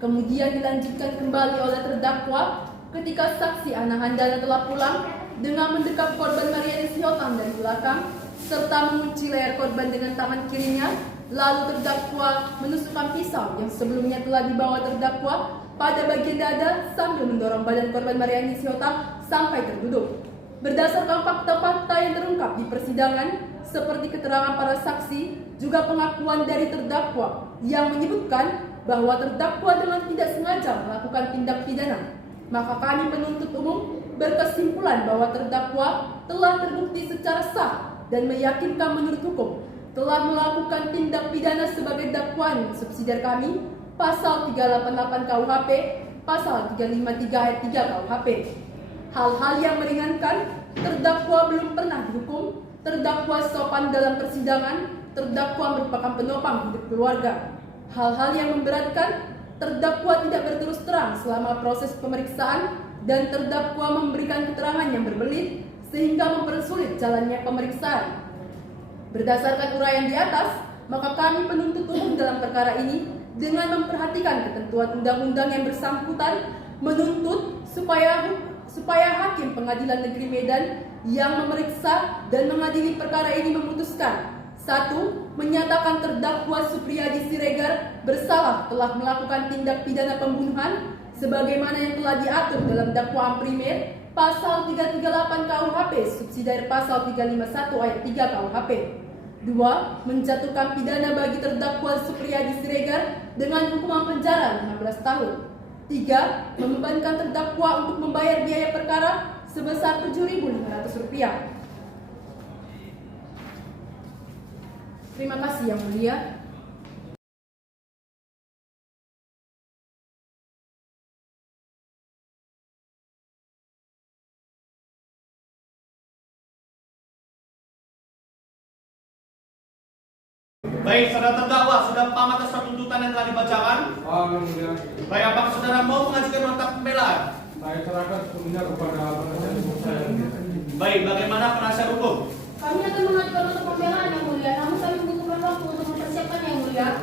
Kemudian dilanjutkan kembali oleh terdakwa ketika saksi Ana Handana telah pulang dengan mendekap korban Mariani Sihotang dari belakang serta mengunci leher korban dengan tangan kirinya. Lalu terdakwa menusukkan pisau yang sebelumnya telah dibawa terdakwa pada bagian dada sambil mendorong badan korban Mariani Sihotang sampai terduduk. Berdasarkan fakta-fakta yang terungkap di persidangan, seperti keterangan para saksi, juga pengakuan dari terdakwa yang menyebutkan bahwa terdakwa dengan tidak sengaja melakukan tindak pidana, maka kami penuntut umum berkesimpulan bahwa terdakwa telah terbukti secara sah dan meyakinkan menurut hukum telah melakukan tindak pidana sebagai dakwaan subsidiar kami pasal 388 KUHP, pasal 353 ayat 3 KUHP. Hal-hal yang meringankan, terdakwa belum pernah dihukum, terdakwa sopan dalam persidangan, terdakwa merupakan penopang hidup keluarga. Hal-hal yang memberatkan, terdakwa tidak berterus terang selama proses pemeriksaan dan terdakwa memberikan keterangan yang berbelit sehingga mempersulit jalannya pemeriksaan. Berdasarkan uraian di atas, maka kami penuntut umum dalam perkara ini dengan memperhatikan ketentuan undang-undang yang bersangkutan menuntut supaya Hakim Pengadilan Negeri Medan yang memeriksa dan mengadili perkara ini memutuskan: 1. Menyatakan terdakwa Supriyadi Siregar bersalah telah melakukan tindak pidana pembunuhan sebagaimana yang telah diatur dalam dakwaan primer pasal 338 KUHP subsidiar pasal 351 ayat 3 KUHP. 2. Menjatuhkan pidana bagi terdakwa Supriyadi Siregar dengan hukuman penjara 15 tahun. 3. Membebankan terdakwa untuk membayar biaya perkara sebesar Rp7.500. Terima kasih Yang Mulia. Baik, saudara terdakwa sudah paham atas tuntutan yang telah dibacakan. Baik, apakah saudara mau mengajukan nota pembelaan? Saya serahkan sepenuhnya kepada penasihat hukum saya. Baik, bagaimana penasihat hukum? Kami akan mengajukan nota pembelaan Yang Mulia, namun kami membutuhkan waktu untuk mempersiapkan Yang Mulia.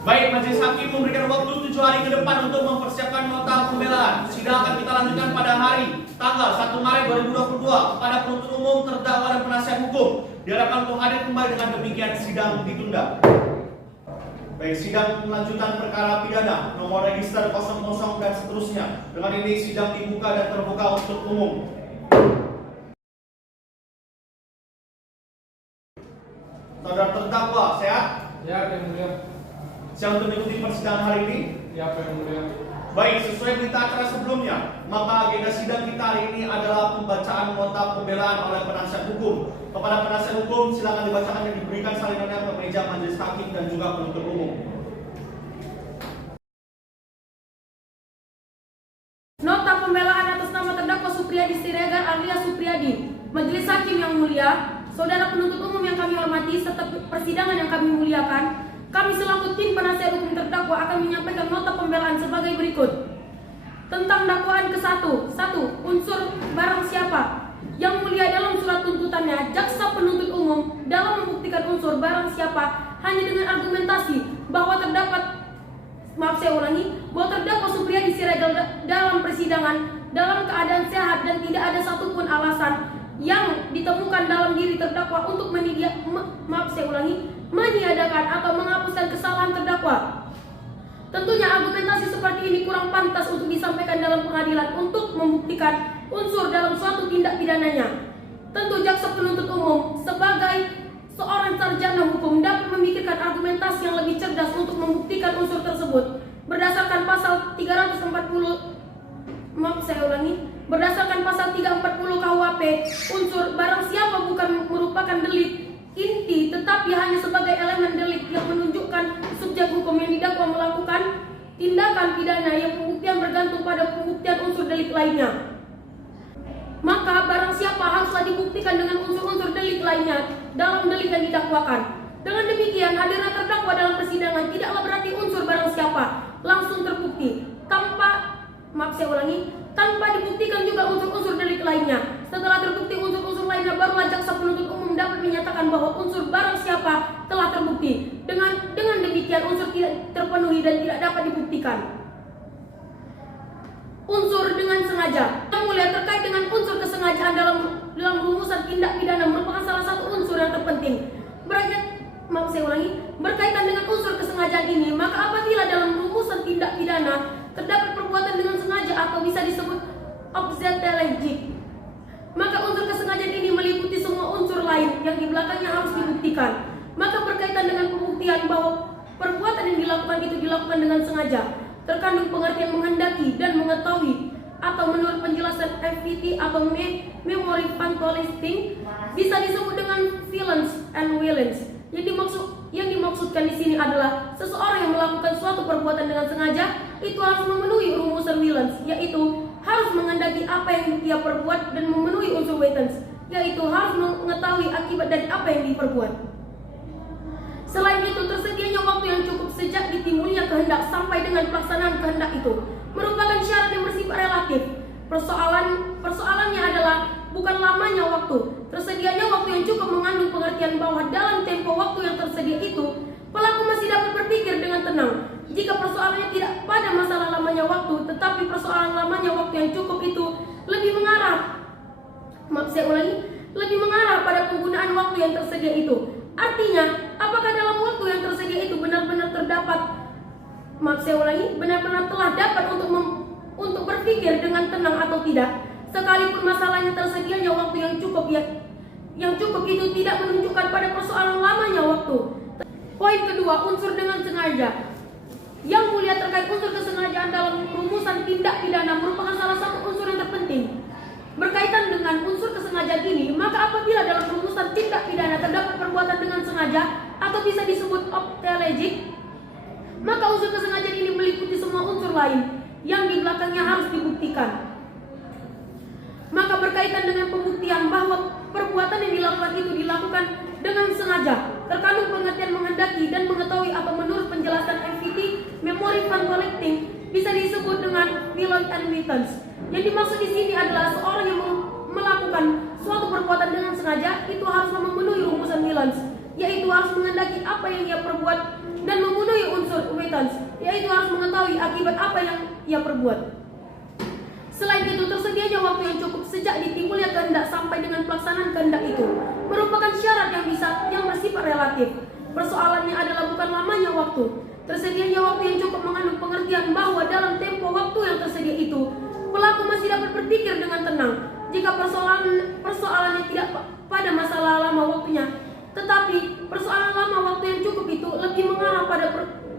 Baik, majelis hakim memberikan waktu 7 hari ke depan untuk mempersiapkan nota pembelaan. Sidang akan kita lanjutkan pada hari tanggal 1 Maret 2022 kepada penuntut umum, terdakwa dan penasihat hukum. Diharapkan untuk hadir kembali, dengan demikian sidang ditunda. Baik, sidang lanjutan perkara pidana nomor register 00 dan seterusnya. Dengan ini sidang dibuka dan terbuka untuk umum. Saudara terdakwa sehat? Ya, Yang Mulia. Siap untuk mengikuti persidangan hari ini? Ya, Yang Mulia. Baik, sesuai berita acara sebelumnya, maka agenda sidang kita hari ini adalah pembacaan nota pembelaan oleh penasihat hukum. Kepada penasihat hukum, silakan dibacakan dan diberikan salinannya ke meja majelis hakim dan juga penuntut umum. Nota pembelaan atas nama terdakwa Supriyadi Siregar alias Supriyadi. Majelis Hakim yang mulia, saudara penuntut umum yang kami hormati serta persidangan yang kami muliakan, kami selaku tim penasihat hukum terdakwa akan menyampaikan nota pembelaan sebagai berikut. Tentang dakwaan ke-1. 1. Unsur barang siapa. Yang mulia, dalam surat tuntutannya, jaksa penuntut umum dalam membuktikan unsur barang siapa hanya dengan argumentasi bahwa terdakwa Supriyadi Siregar dalam persidangan dalam keadaan sehat dan tidak ada satupun alasan yang ditemukan dalam diri terdakwa untuk meniadakan atau menghapuskan kesalahan terdakwa. Tentunya argumentasi seperti ini kurang pantas untuk disampaikan dalam pengadilan untuk membuktikan unsur dalam suatu tindak pidananya. Tentu jaksa penuntut umum sebagai seorang sarjana hukum dapat memikirkan argumentasi yang lebih cerdas untuk membuktikan unsur tersebut berdasarkan pasal 340 KUHP. Unsur barang siapa bukan merupakan delik inti tetapi hanya sebagai elemen delik yang menunjukkan subjek hukum yang didakwa melakukan tindakan pidana yang pembuktian bergantung pada pembuktian unsur delik lainnya. Maka barang siapa haruslah dibuktikan dengan unsur-unsur delik lainnya dalam delik yang didakwakan. Dengan demikian, hadirnya terdakwa dalam persidangan tidaklah berarti unsur barang siapa langsung terbukti tanpa dibuktikan juga unsur-unsur delik lainnya. Setelah terbukti unsur-unsur lainnya, barulah jaksa penuntut umum dapat menyatakan bahwa unsur barang siapa telah terbukti. Dengan demikian, unsur tidak terpenuhi dan tidak dapat dibuktikan. Unsur dengan sengaja. Yang mulia, terkait dengan unsur kesengajaan dalam rumusan tindak pidana merupakan salah satu unsur yang terpenting. Berkaitan dengan unsur kesengajaan ini, maka apabila dalam rumusan tindak pidana terdapat perbuatan dengan sengaja atau bisa disebut obstetric, maka unsur kesengajaan ini meliputi semua unsur lain yang di belakangnya harus dibuktikan. Maka berkaitan dengan pembuktian bahwa perbuatan yang dilakukan itu dilakukan dengan sengaja, terkandung pengertian menghendaki dan mengetahui, atau menurut penjelasan FPT atau Memory Fantolisting bisa disebut dengan violence and violence. Yang dimaksudkan di sini adalah seseorang yang melakukan suatu perbuatan dengan sengaja itu harus memenuhi rumusan violence, yaitu harus menghendaki apa yang dia perbuat, dan memenuhi unsur violence, yaitu harus mengetahui akibat dari apa yang diperbuat. Selain itu, tersedianya waktu yang cukup sejak ditimbulnya kehendak sampai dengan pelaksanaan kehendak itu merupakan syarat yang bersifat relatif. Persoalannya adalah bukan lamanya waktu. Tersedianya waktu yang cukup mengandung pengertian bahwa dalam tempo waktu yang tersedia itu pelaku masih dapat berpikir dengan tenang. Jika persoalannya tidak pada masalah lamanya waktu, tetapi persoalan lamanya waktu yang cukup itu lebih mengarah pada penggunaan waktu yang tersedia itu. Artinya, apakah dalam waktu yang tersedia itu benar-benar telah dapat untuk berpikir dengan tenang atau tidak? Sekalipun masalahnya tersedianya waktu yang cukup itu tidak menunjukkan pada persoalan lamanya waktu. Poin kedua, unsur dengan sengaja. Yang mulia, terkait unsur kesengajaan dalam rumusan tindak pidana merupakan salah satu unsur yang terpenting. Berkaitan dengan unsur kesengajaan ini, maka apabila dalam rumusan tindak pidana terdapat perbuatan dengan sengaja atau bisa disebut obstetric, maka unsur kesengajaan ini meliputi semua unsur lain yang di belakangnya harus dibuktikan. Maka berkaitan dengan pembuktian bahwa perbuatan yang dilakukan itu dilakukan dengan sengaja, terkandung pengertian menghendaki dan mengetahui atau menurut penjelasan FPT Memory Fantolisting bisa disebut dengan violence and violence. Yang dimaksud di sini adalah seorang yang melakukan suatu perbuatan dengan sengaja itu harus memenuhi rumusan violence, yaitu harus menghendaki apa yang ia perbuat, dan memenuhi unsur violence, yaitu harus mengetahui akibat apa yang ia perbuat. Selain itu, tersedianya waktu yang cukup sejak ditimbulnya kehendak sampai dengan pelaksanaan kehendak itu merupakan syarat yang bersifat relatif. Persoalannya adalah bukan lamanya waktu. Tersedianya waktu yang cukup mengandung pengertian bahwa dalam tempo waktu yang tersedia itu pelaku masih dapat berpikir dengan tenang. Jika persoalannya tidak pada masalah lama waktunya, tetapi persoalan lama waktu yang cukup itu lebih mengarah pada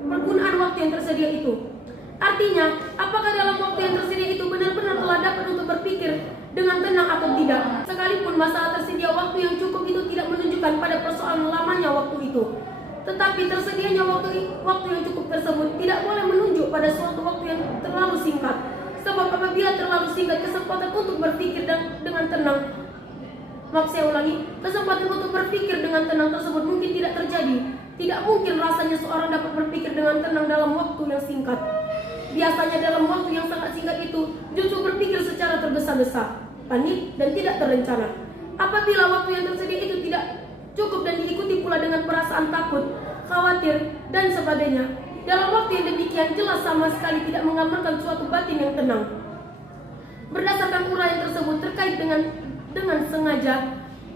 penggunaan waktu yang tersedia itu. Artinya, apakah dalam waktu yang tersedia itu benar-benar telah dapat untuk berpikir dengan tenang atau tidak? Sekalipun masalah tersedia waktu yang cukup itu tidak menunjukkan pada persoalan lamanya waktu itu, tetapi tersedianya waktu yang cukup tersebut tidak boleh menunjuk pada suatu waktu yang terlalu singkat. Sebab apabila terlalu singkat, kesempatan untuk berpikir dengan tenang, kesempatan untuk berpikir dengan tenang tersebut mungkin tidak terjadi. Tidak mungkin rasanya seorang dapat berpikir dengan tenang dalam waktu yang singkat. Biasanya dalam waktu yang sangat singkat itu justru berpikir secara tergesa-gesa, panik, dan tidak terencana. Apabila waktu yang tersedia itu tidak cukup dan diikuti pula dengan perasaan takut, khawatir, dan sebagainya, dalam waktu yang demikian jelas sama sekali tidak menggambarkan suatu batin yang tenang. Berdasarkan uraian tersebut terkait dengan dengan sengaja,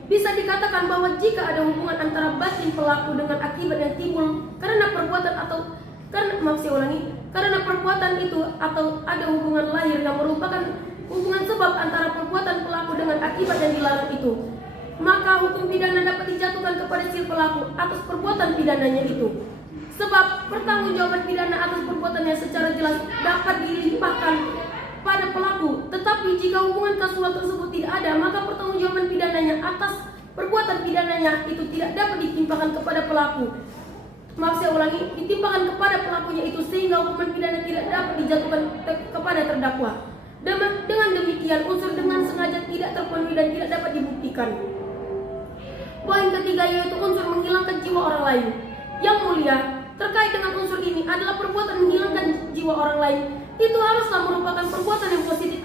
bisa dikatakan bahwa jika ada hubungan antara batin pelaku dengan akibat yang timbul karena perbuatan karena perbuatan itu atau ada hubungan lahir yang merupakan hubungan sebab antara perbuatan pelaku dengan akibat yang dilarang itu, maka hukum pidana dapat dijatuhkan kepada si pelaku atas perbuatan pidananya itu. Sebab pertanggungjawaban pidana atas perbuatannya secara jelas dapat dilimpahkan pada pelaku. Tetapi jika hubungan kasual tersebut tidak ada, maka pertanggungjawaban pidananya atas perbuatan pidananya itu tidak dapat ditimpakan kepada pelaku. Maaf, saya ulangi, ditimpakan kepada pelakunya itu sehingga hukuman pidana tidak dapat dijatuhkan kepada terdakwa. Dengan demikian unsur dengan sengaja tidak terpenuhi dan tidak dapat dibuktikan. Poin ketiga yaitu unsur menghilangkan jiwa orang lain. Yang mulia, terkait dengan unsur ini adalah perbuatan menghilangkan jiwa orang lain. Itu haruslah merupakan perbuatan yang positif.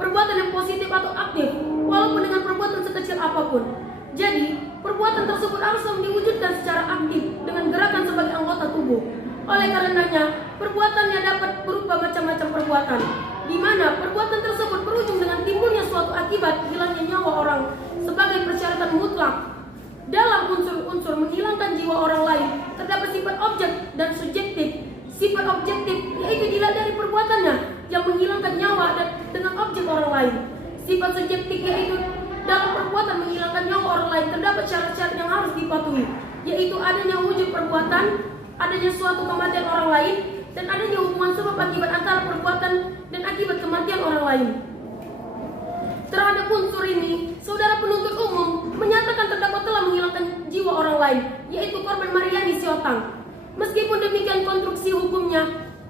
Perbuatan yang positif atau aktif, walaupun dengan perbuatan sekecil apapun. Jadi, perbuatan tersebut haruslah diwujudkan secara aktif dengan gerakan sebagai anggota tubuh. Oleh karenanya, perbuatannya dapat berupa macam-macam perbuatan, di mana perbuatan tersebut berujung dengan timbulnya suatu akibat hilangnya nyawa orang sebagai persyaratan mutlak. Dalam unsur-unsur menghilangkan jiwa orang lain, terdapat sifat objek dan subjektif. Sifat objektif yaitu dilihat dari perbuatannya yang menghilangkan nyawa dan dengan objek orang lain. Sifat subjektif yaitu dalam perbuatan menghilangkan nyawa orang lain terdapat syarat-syarat yang harus dipatuhi, yaitu adanya wujud perbuatan, adanya suatu kematian orang lain, dan adanya hubungan sebab akibat antara perbuatan dan akibat kematian orang lain. Terhadap unsur ini, saudara penuntut umum menyatakan terdakwa telah menghilangkan jiwa orang lain, yaitu korban Mariani Siotang. Meskipun demikian konstruksi hukumnya,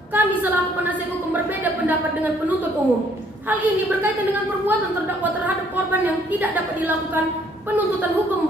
kami selaku penasihat hukum berbeda pendapat dengan penuntut umum. Hal ini berkaitan dengan perbuatan terdakwa terhadap korban yang tidak dapat dilakukan penuntutan hukum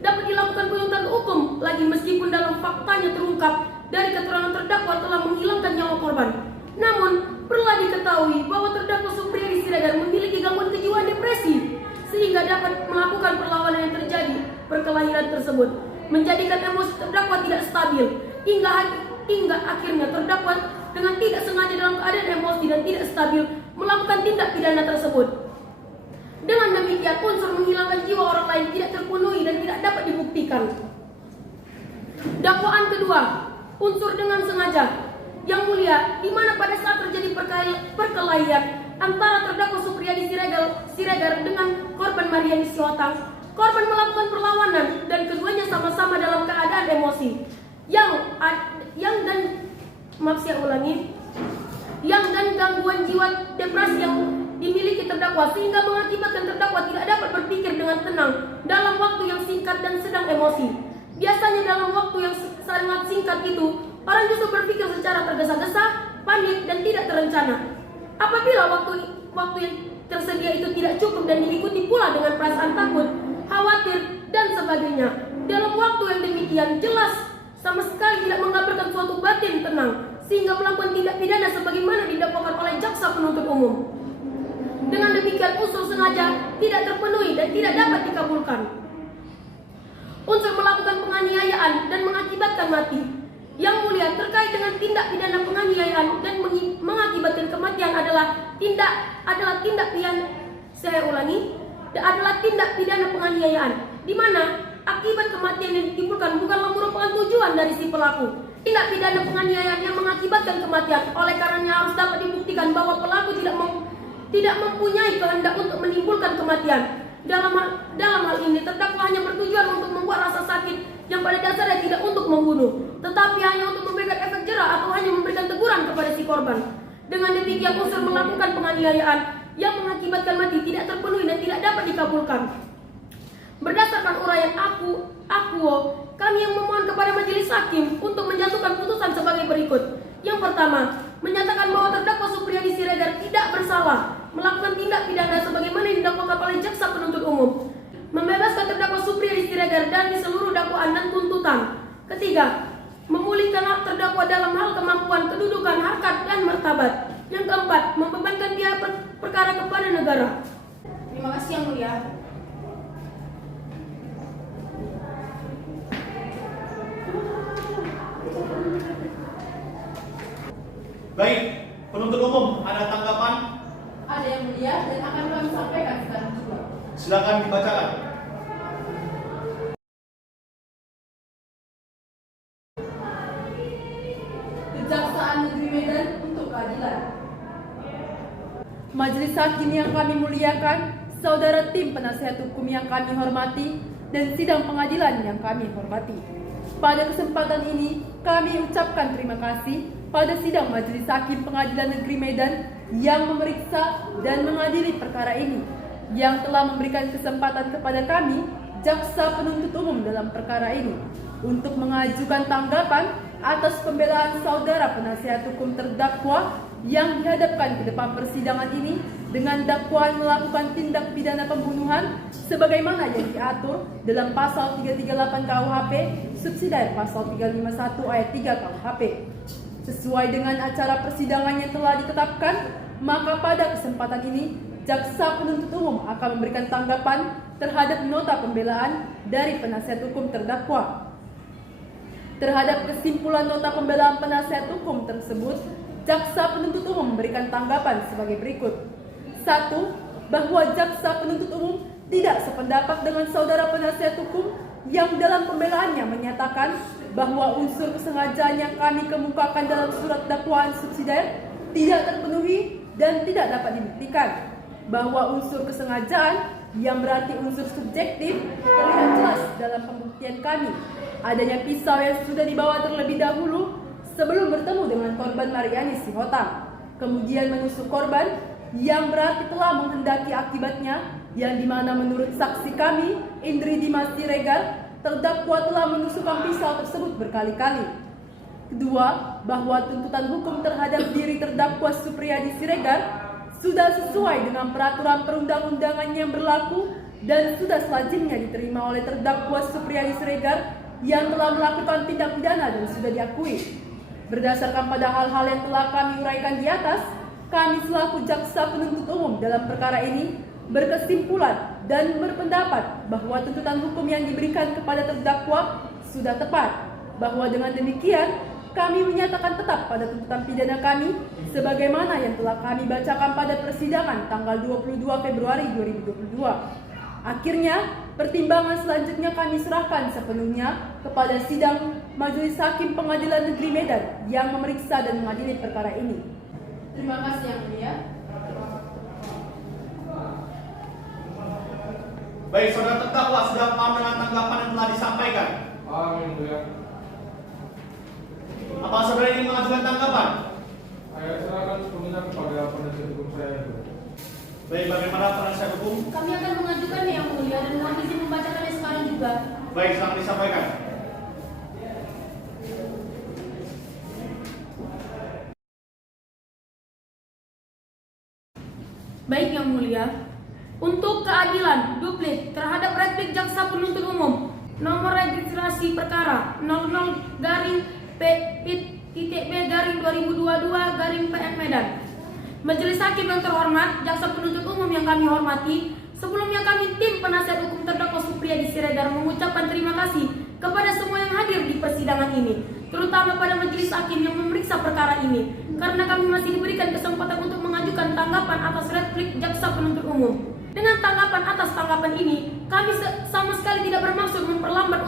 dapat dilakukan penuntutan hukum lagi meskipun dalam faktanya terungkap dari keterangan terdakwa telah menghilangkan nyawa korban. Namun, perlulah diketahui bahwa terdakwa Supriyadi Siregar memiliki gangguan kejiwaan depresi sehingga dapat melakukan perlawanan yang terjadi perkelahian tersebut, menjadikan emosi terdakwa tidak stabil hingga akhirnya terdakwa dengan tidak sengaja dalam keadaan emosi dan tidak stabil melakukan tindak pidana tersebut. Dengan demikian unsur menghilangkan jiwa orang lain tidak terpenuhi dan tidak dapat dibuktikan. Dakwaan kedua, unsur dengan sengaja. Yang mulia, di mana pada saat terjadi perkelahian antara terdakwa Supriyadi Siregar dengan korban Mariani Siotang, korban melakukan perlawanan dan keduanya sama-sama dalam keadaan emosi. Yang dan gangguan jiwa depresi yang dimiliki terdakwa sehingga mengakibatkan terdakwa tidak dapat berpikir dengan tenang dalam waktu yang singkat dan sedang emosi. Biasanya dalam waktu yang sangat singkat itu, orang justru berpikir secara tergesa-gesa, panik dan tidak terencana. Apabila waktu yang tersedia itu tidak cukup dan diikuti pula dengan perasaan takut, khawatir dan sebagainya, dalam waktu yang demikian jelas sama sekali tidak menggambarkan suatu batin tenang sehingga melakukan tindak pidana sebagaimana didakwakan oleh jaksa penuntut umum. Dengan demikian unsur sengaja tidak terpenuhi dan tidak dapat dikabulkan. Unsur melakukan penganiayaan dan mengakibatkan mati. Yang mulia, terkait dengan tindak pidana penganiayaan dan mengakibatkan kematian adalah tindak pidana penganiayaan, di mana akibat kematian yang ditimbulkan bukanlah merupakan tujuan dari si pelaku. Tindak pidana penganiayaan yang mengakibatkan kematian, oleh karenanya harus dapat dibuktikan bahwa pelaku tidak mempunyai kehendak untuk menimbulkan kematian. Dalam hal ini terdakwa hanya bertujuan untuk membuat rasa sakit yang pada dasarnya tidak untuk membunuh, tetapi hanya untuk memberikan efek jera atau hanya memberikan teguran kepada si korban. Dengan demikian unsur melakukan penganiayaan yang mengakibatkan mati tidak terpenuhi dan tidak dapat dikabulkan. Berdasarkan uraian akuo, kami yang memohon kepada majelis hakim untuk menjatuhkan putusan sebagai berikut. Yang pertama, menyatakan bahwa terdakwa Supriyadi Siregar tidak bersalah melakukan tindak pidana sebagaimana yang didakwakan oleh jaksa penuntut umum, membebaskan terdakwa Supriyadi Siregar dari seluruh dakwaan dan tuntutan. Ketiga, memulihkan hak terdakwa dalam hal kemampuan, kedudukan, harkat, dan martabat. Yang keempat, membebankan biaya perkara kepada negara. Terima kasih yang mulia. Baik, penuntut umum ada tanggapan? Ada yang Silakan dibacakan. Kejaksaan Negeri Medan untuk keadilan. Majelis Hakim yang kami muliakan, saudara tim penasihat hukum yang kami hormati, dan sidang pengadilan yang kami hormati. Pada kesempatan ini, kami ucapkan terima kasih pada sidang Majelis Hakim Pengadilan Negeri Medan yang memeriksa dan mengadili perkara ini, yang telah memberikan kesempatan kepada kami, jaksa penuntut umum dalam perkara ini, untuk mengajukan tanggapan atas pembelaan saudara penasihat hukum terdakwa yang dihadapkan ke depan persidangan ini dengan dakwaan melakukan tindak pidana pembunuhan sebagaimana yang diatur dalam pasal 338 KUHP subsidiar pasal 351 ayat 3 KUHP. Sesuai dengan acara persidangan yang telah ditetapkan, maka pada kesempatan ini jaksa penuntut umum akan memberikan tanggapan terhadap nota pembelaan dari penasihat hukum terdakwa. Terhadap kesimpulan nota pembelaan penasihat hukum tersebut, jaksa penuntut umum memberikan tanggapan sebagai berikut. 1. Bahwa jaksa penuntut umum tidak sependapat dengan saudara penasihat hukum yang dalam pembelaannya menyatakan bahwa unsur kesengajaan yang kami kemukakan dalam surat dakwaan subsidiar tidak terpenuhi dan tidak dapat dibuktikan. Bahwa unsur kesengajaan yang berarti unsur subjektif terlihat jelas dalam pembuktian kami. Adanya pisau yang sudah dibawa terlebih dahulu sebelum bertemu dengan korban Mariani Sihotang, kemudian menusuk korban yang berarti telah menghendaki akibatnya, yang dimana menurut saksi kami, Indri Dimas Siregar, terdakwa telah menusukkan pisau tersebut berkali-kali. Kedua, bahwa tuntutan hukum terhadap diri terdakwa Supriyadi Siregar sudah sesuai dengan peraturan perundang-undangan yang berlaku dan sudah selazimnya diterima oleh terdakwa Supriyadi Siregar yang telah melakukan tindak pidana dan sudah diakui. Berdasarkan pada hal-hal yang telah kami uraikan di atas, kami selaku jaksa penuntut umum dalam perkara ini berkesimpulan dan berpendapat bahwa tuntutan hukum yang diberikan kepada terdakwa sudah tepat. Bahwa dengan demikian, kami menyatakan tetap pada tuntutan pidana kami sebagaimana yang telah kami bacakan pada persidangan tanggal 22 Februari 2022. Akhirnya, pertimbangan selanjutnya kami serahkan sepenuhnya kepada sidang Majelis Hakim Pengadilan Negeri Medan yang memeriksa dan mengadili perkara ini. Terima kasih Yang Mulia. Baik, saudara terdakwa sudah paham dengan tanggapan yang telah disampaikan. Amin ya. Apa saudara ingin mengajukan tanggapan? Saya serahkan sepenuhnya kepada penasihat hukum saya. Baik, bagaimana penasihat hukum? Kami akan mengajukannya Yang Mulia dan mohon izin membacakannya sekarang juga. Baik, silakan disampaikan. Baik Yang Mulia, untuk keadilan duplik terhadap replik jaksa penuntut umum nomor registrasi perkara 00-P-2022-PN Medan. Majelis Hakim yang terhormat, jaksa penuntut umum yang kami hormati, sebelumnya kami tim penasihat hukum terdakwa Supriyadi Siregar mengucapkan terima kasih kepada semua yang hadir di persidangan ini, terutama pada majelis hakim yang memeriksa perkara ini, karena kami masih diberikan kesempatan untuk mengajukan tanggapan atas replik jaksa penuntut umum. Dengan tanggapan atas tanggapan ini, kami sama sekali tidak bermaksud memperlambat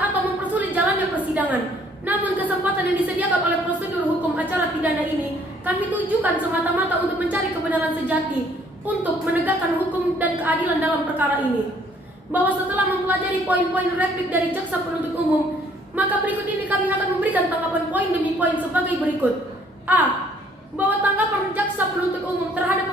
atau mempersulit jalannya persidangan. Namun kesempatan yang disediakan oleh prosedur hukum acara pidana ini kami tujukan semata-mata untuk mencari kebenaran sejati, untuk menegakkan hukum dan keadilan dalam perkara ini. Bahwa setelah mempelajari poin-poin replik dari jaksa penuntut umum, maka berikut ini kami akan memberikan tanggapan poin demi poin sebagai berikut. A. Bahwa tanggapan jaksa penuntut umum terhadap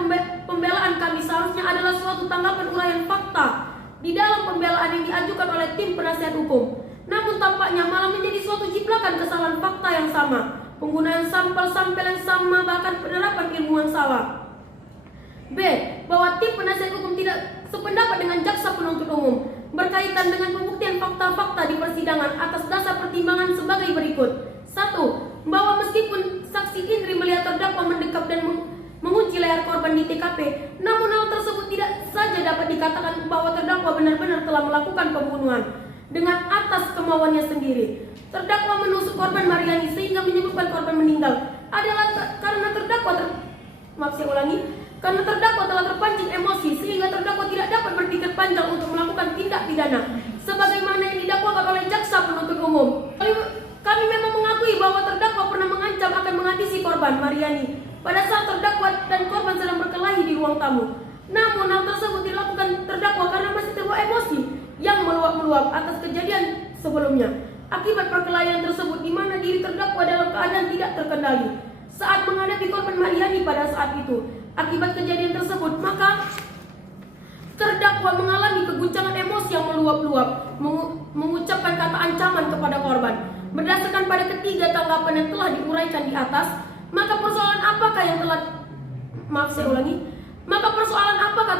pembelaan kami seharusnya adalah suatu tanggapan uraian fakta di dalam pembelaan yang diajukan oleh tim penasihat hukum. Namun tampaknya malah menjadi suatu jiplakan kesalahan fakta yang sama, penggunaan sampel-sampel yang sama, bahkan penerapan ilmu yang salah. B. Bahwa tim penasihat hukum tidak sependapat dengan jaksa penuntut umum berkaitan dengan pembuktian fakta-fakta di persidangan atas dasar pertimbangan sebagai berikut. 1. Bahwa meskipun saksi Indri melihat terdakwa mendekat dan mengunci leher korban di TKP, namun hal tersebut tidak saja dapat dikatakan bahwa terdakwa benar-benar telah melakukan pembunuhan dengan atas kemauannya sendiri. Terdakwa menusuk korban Mariani sehingga menyebabkan korban meninggal adalah karena Karena terdakwa telah terpancing emosi sehingga terdakwa tidak dapat berpikir panjang untuk melakukan tindak pidana sebagaimana yang didakwakan oleh jaksa penuntut umum. Kami memang mengakui bahwa terdakwa pernah mengancam akan menghabisi korban Mariani pada saat terdakwa dan korban sedang berkelahi di ruang tamu. Namun hal tersebut dilakukan terdakwa karena masih terbawa emosi yang meluap-meluap atas kejadian sebelumnya. Akibat perkelahian tersebut di mana diri terdakwa dalam keadaan tidak terkendali saat menghadapi korban Mariani pada saat itu. Akibat kejadian tersebut, maka terdakwa mengalami keguncangan emosi yang meluap-luap, mengucapkan kata ancaman kepada korban. Berdasarkan pada ketiga tanggapan yang telah diuraikan di atas, maka persoalan apakah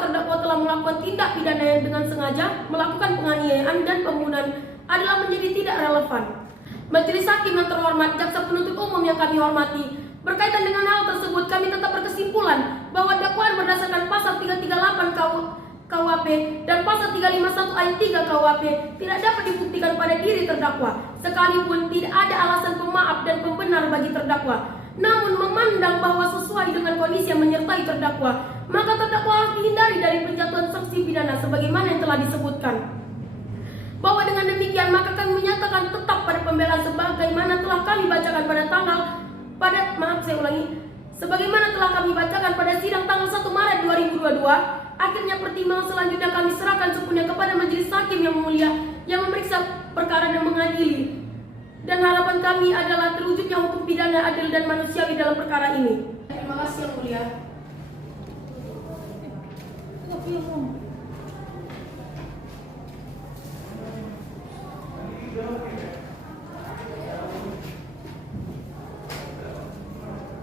terdakwa telah melakukan tindak pidana yang dengan sengaja melakukan penganiayaan dan pembunuhan adalah menjadi tidak relevan. Majelis Hakim yang terhormat, jaksa penuntut umum yang kami hormati, berkaitan dengan hal tersebut kami tetap berkesimpulan bahwa dakwaan berdasarkan pasal 338 KUHP dan pasal 351 ayat 3 KUHP tidak dapat dibuktikan pada diri terdakwa, sekalipun tidak ada alasan pemaaf dan pembenar bagi terdakwa. Namun memandang bahwa sesuai dengan kondisi yang menyertai terdakwa, maka terdakwa harus dihindari dari penjatuhan sanksi pidana sebagaimana yang telah disebutkan. Bahwa dengan demikian maka kami menyatakan tetap pada pembelaan sebagaimana telah kami bacakan sebagaimana telah kami bacakan pada sidang tanggal 1 Maret 2022. Akhirnya pertimbangan selanjutnya kami serahkan sepenuhnya kepada Majelis Hakim yang mulia yang memeriksa perkara dan mengadili. Dan harapan kami adalah terwujudnya hukum pidana adil dan manusiawi dalam perkara ini. Terima kasih yang mulia.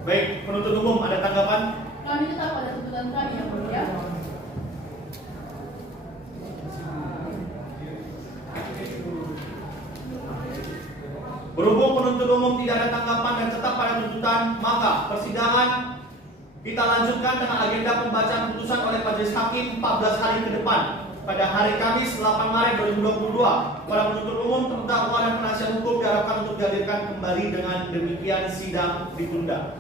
Baik, penuntut umum ada tanggapan? Kami tetap pada tuntutan kami yang mulia. Berhubung penuntut umum tidak ada tanggapan dan tetap pada tuntutan, maka persidangan kita lanjutkan dengan agenda pembacaan putusan oleh Majelis Hakim 14 hari ke depan. Pada hari Kamis 8 Maret 2022, para penuntut umum, terdakwa dan penasihat hukum diharapkan untuk dihadirkan kembali. Dengan demikian sidang ditunda.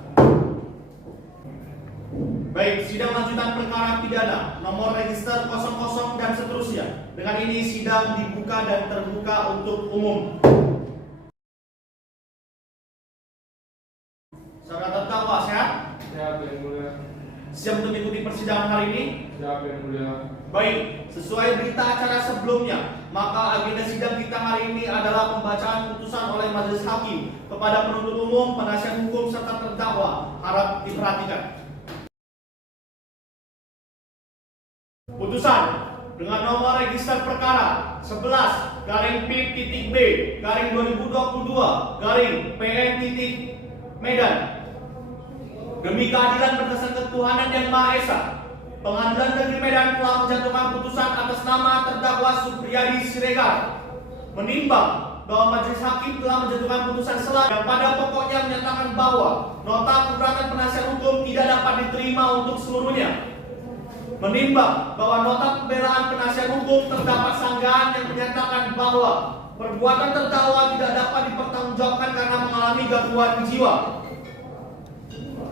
Baik, sidang lanjutan perkara pidana nomor register 00 dan seterusnya. Dengan ini sidang dibuka dan terbuka untuk umum. Saudara terdakwa sehat? Siap yang mulia. Siap untuk mengikuti persidangan hari ini? Siap yang mulia. Baik, sesuai berita acara sebelumnya, maka agenda sidang kita hari ini adalah pembacaan putusan oleh Majelis Hakim kepada penuntut umum, penasihat hukum serta terdakwa. Harap diperhatikan. Putusan dengan nomor register perkara 11/P-B/2022/PN Demi keadilan berdasarkan ketuhanan yang Maha Esa, Pengadilan Negeri Medan telah menjatuhkan putusan atas nama terdakwa Supriyadi Siregar, menimbang bahwa Majelis Hakim telah menjatuhkan putusan yang pada pokoknya menyatakan bahwa nota keberatan penasihat hukum tidak dapat diterima untuk seluruhnya. Menimbang bahwa nota pembelaan penasihat hukum terdapat sanggahan yang menyatakan bahwa perbuatan terdakwa tidak dapat dipertanggungjawabkan karena mengalami gangguan jiwa.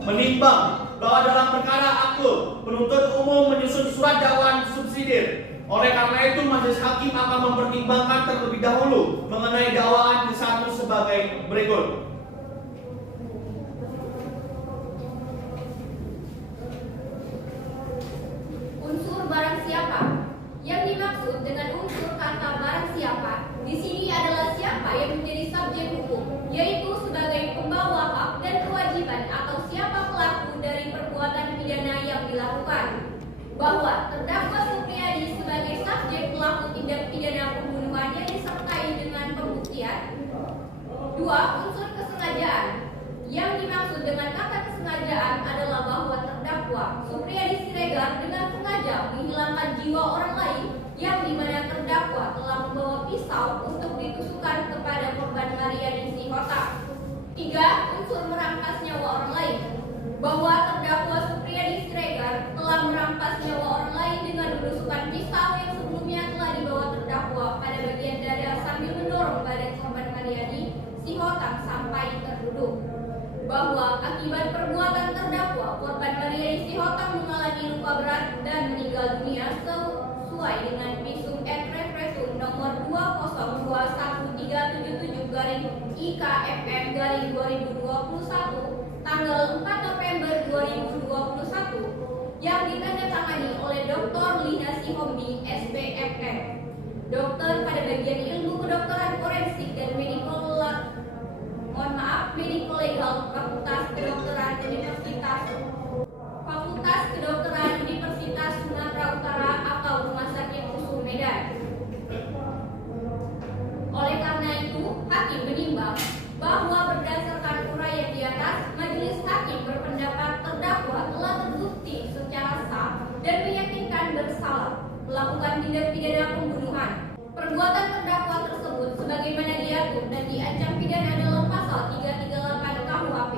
Menimbang bahwa dalam perkara akul penuntut umum menyusun surat dakwaan subsidiar. Oleh karena itu Majelis Hakim akan mempertimbangkan terlebih dahulu mengenai dakwaan ke-1 sebagai berikut. Unsur barang siapa. Yang dimaksud dengan unsur kata barang siapa di sini adalah siapa yang menjadi subjek hukum, yaitu sebagai pembawa hak dan kewajiban atau siapa pelaku dari perbuatan pidana yang dilakukan. Bahwa terdakwa Supriyadi sebagai subjek pelaku tindak pidana pembunuhan yang disertai dengan pembuktian. 2. Unsur kesengajaan. Yang dimaksud dengan kata kesengajaan adalah bahwa terdakwa Supriyadi Siregar dengan sengaja menghilangkan jiwa orang lain yang dimana terdakwa telah membawa pisau untuk ditusukkan kepada korban Mariani Sihota. 3. Unsur merampas nyawa orang lain. Bahwa terdakwa Supriyadi Siregar telah merampas nyawa orang lain dengan menusukkan pisau yang sebelumnya telah dibawa terdakwa pada bagian dada sambil mendorong badan korban Mariani Sihota sampai terduduk. Bahwa akibat perbuatan terdakwa korban Mariani Sihota mengalami sesuai dengan visum et repertum nomor 2020/IKFM/2021 tanggal 4 November 2021 yang ditandatangani oleh Dr. Lina Sihombing SPFM, dokter pada bagian ilmu kedokteran forensik dan medical legal Fakultas Kedokteran Universitas Sumatera Utara atau Rumah Sakit USU Medan. Oleh karena itu, hakim menimbang bahwa berdasarkan uraian di atas, majelis hakim berpendapat terdakwa telah terbukti secara sah dan meyakinkan bersalah melakukan tindak pidana pembunuhan. Perbuatan terdakwa tersebut sebagaimana diatur dan diancam pidana dalam pasal 338 KUHP.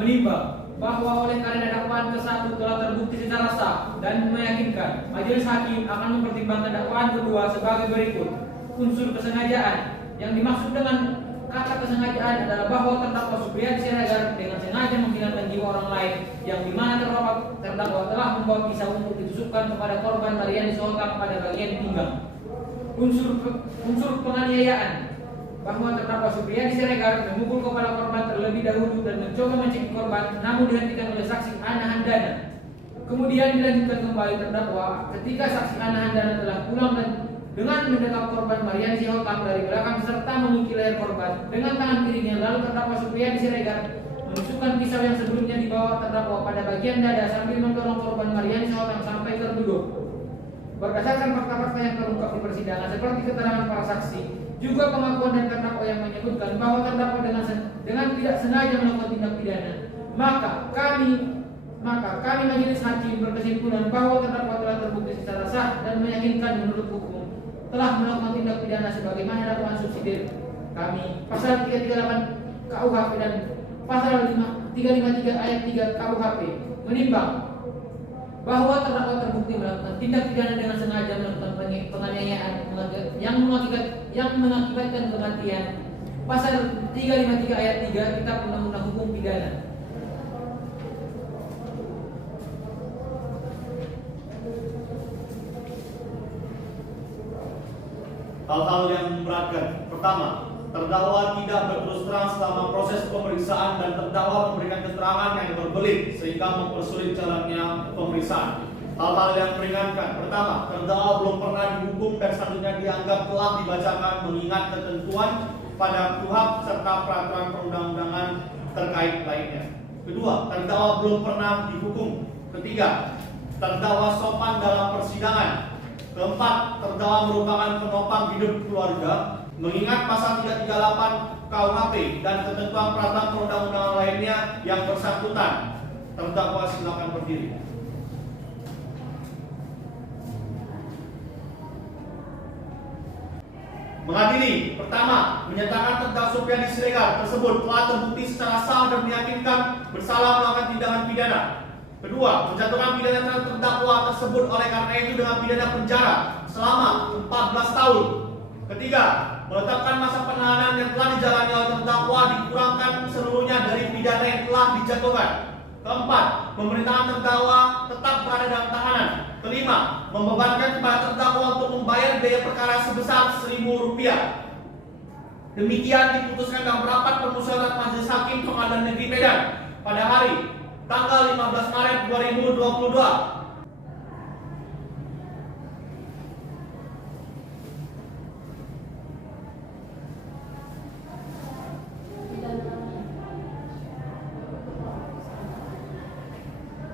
Menimbang bahwa oleh karena dakwaan ke-1 telah terbukti secara sah dan meyakinkan, majelis hakim akan mempertimbangkan dakwaan kedua sebagai berikut. Unsur kesengajaan. Yang dimaksud dengan kata kesengajaan adalah bahwa terdakwa Supriyadi Siregar dengan sengaja menghilangkan jiwa orang lain, yang dimana terdakwa telah membawa pisau untuk ditusukkan kepada korban Mariani Sohotang pada bagian pinggang. Unsur penganiayaan, bahwa terdakwa Supriyadi Siregar memukul kepala korban terlebih dahulu dan mencoba mencekik korban, namun dihentikan oleh saksi Ana Handana. Kemudian dilanjutkan kembali terdakwa ketika saksi Ana Handana telah pulang dan dengan mendekap korban Mariani Sohotang dari belakang serta mengikil leher korban dengan tangan kirinya, lalu terdakwa Supriyadi Siregar menusukkan pisau yang sebelumnya dibawa terdakwa pada bagian dada sambil mendorong korban Mariani Sohotang sampai terduduk. Berdasarkan fakta-fakta yang terungkap di persidangan seperti keterangan para saksi, juga pengakuan dan terdakwa yang menyebutkan bahwa terdakwa dengan tidak sengaja melakukan tindak pidana, maka kami majelis hakim berkesimpulan bahwa terdakwa telah terbukti secara sah dan meyakinkan menurut hukum telah melakukan tindak pidana sebagaimana dakwaan subsidiar kami pasal 338 KUHP dan pasal 353 ayat 3 KUHP. Menimbang bahwa terdakwa terbukti melakukan tindak pidana dengan sengaja melakukan penganiayaan yang mengakibatkan kematian, pasal 353 ayat 3 Kitab Undang-Undang Hukum Pidana. Hal-hal yang memberatkan. Pertama, terdakwa tidak berterus terang selama proses pemeriksaan dan terdakwa memberikan keterangan yang berbelit sehingga mempersulit jalannya pemeriksaan. Hal-hal yang meringankan. Pertama, terdakwa belum pernah dihukum dan selanjutnya dianggap telah dibacakan mengingat ketentuan pada KUHP serta peraturan perundang-undangan terkait lainnya. Kedua, terdakwa belum pernah dihukum. Ketiga, terdakwa sopan dalam persidangan. Keempat, terdakwa merupakan penopang hidup keluarga mengingat pasal 338 KUHP dan ketentuan peraturan perundang-undangan lainnya yang bersangkutan. Terdakwa silakan berdiri. Mengadili. Pertama, menyatakan terdakwa Supriyadi Siregar tersebut telah terbukti secara sah dan meyakinkan bersalah melakukan tindakan pidana. Kedua, menjatuhkan pidana terhadap terdakwa tersebut oleh karena itu dengan pidana penjara selama 14 tahun. Ketiga, menetapkan masa penahanan yang telah dijalani oleh terdakwa dikurangkan seluruhnya dari pidana yang telah dijatuhkan. Keempat, memerintahkan terdakwa tetap berada dalam tahanan. Kelima, membebankan kepada terdakwa untuk membayar biaya perkara sebesar Rp1.000. Demikian diputuskan dalam rapat permusyawaratan Majelis Hakim Pengadilan Negeri Medan pada hari tanggal 15 Maret 2022.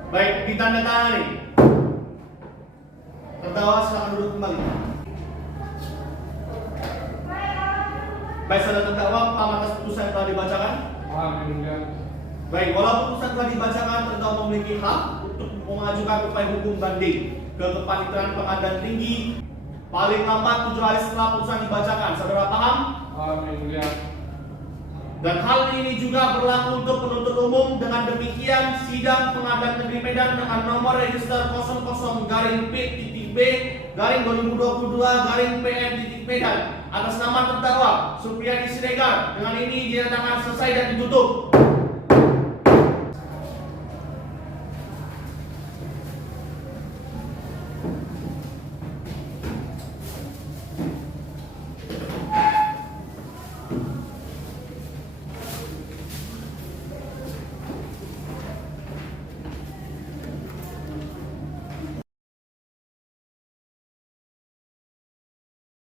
Baik, ditandatangani. Terdakwa silakan duduk kembali. Baik, saudara terdakwa, paham atas putusan yang telah dibacakan? Alhamdulillah. Baik, walaupun putusan telah dibacakan, terdakwa memiliki hak untuk mengajukan upaya hukum banding ke Kepanitiaan Pengadilan Tinggi paling lambat 7 hari setelah putusan dibacakan. Saudara paham? Alhamdulillah. Dan hal ini juga berlaku untuk penuntut umum. Dengan demikian, sidang Pengadilan Negeri Medan dengan nomor register 00P-P-2022-PN-Medan atas nama terdakwa Supriyadi Siregar dengan ini dinyatakan selesai dan ditutup.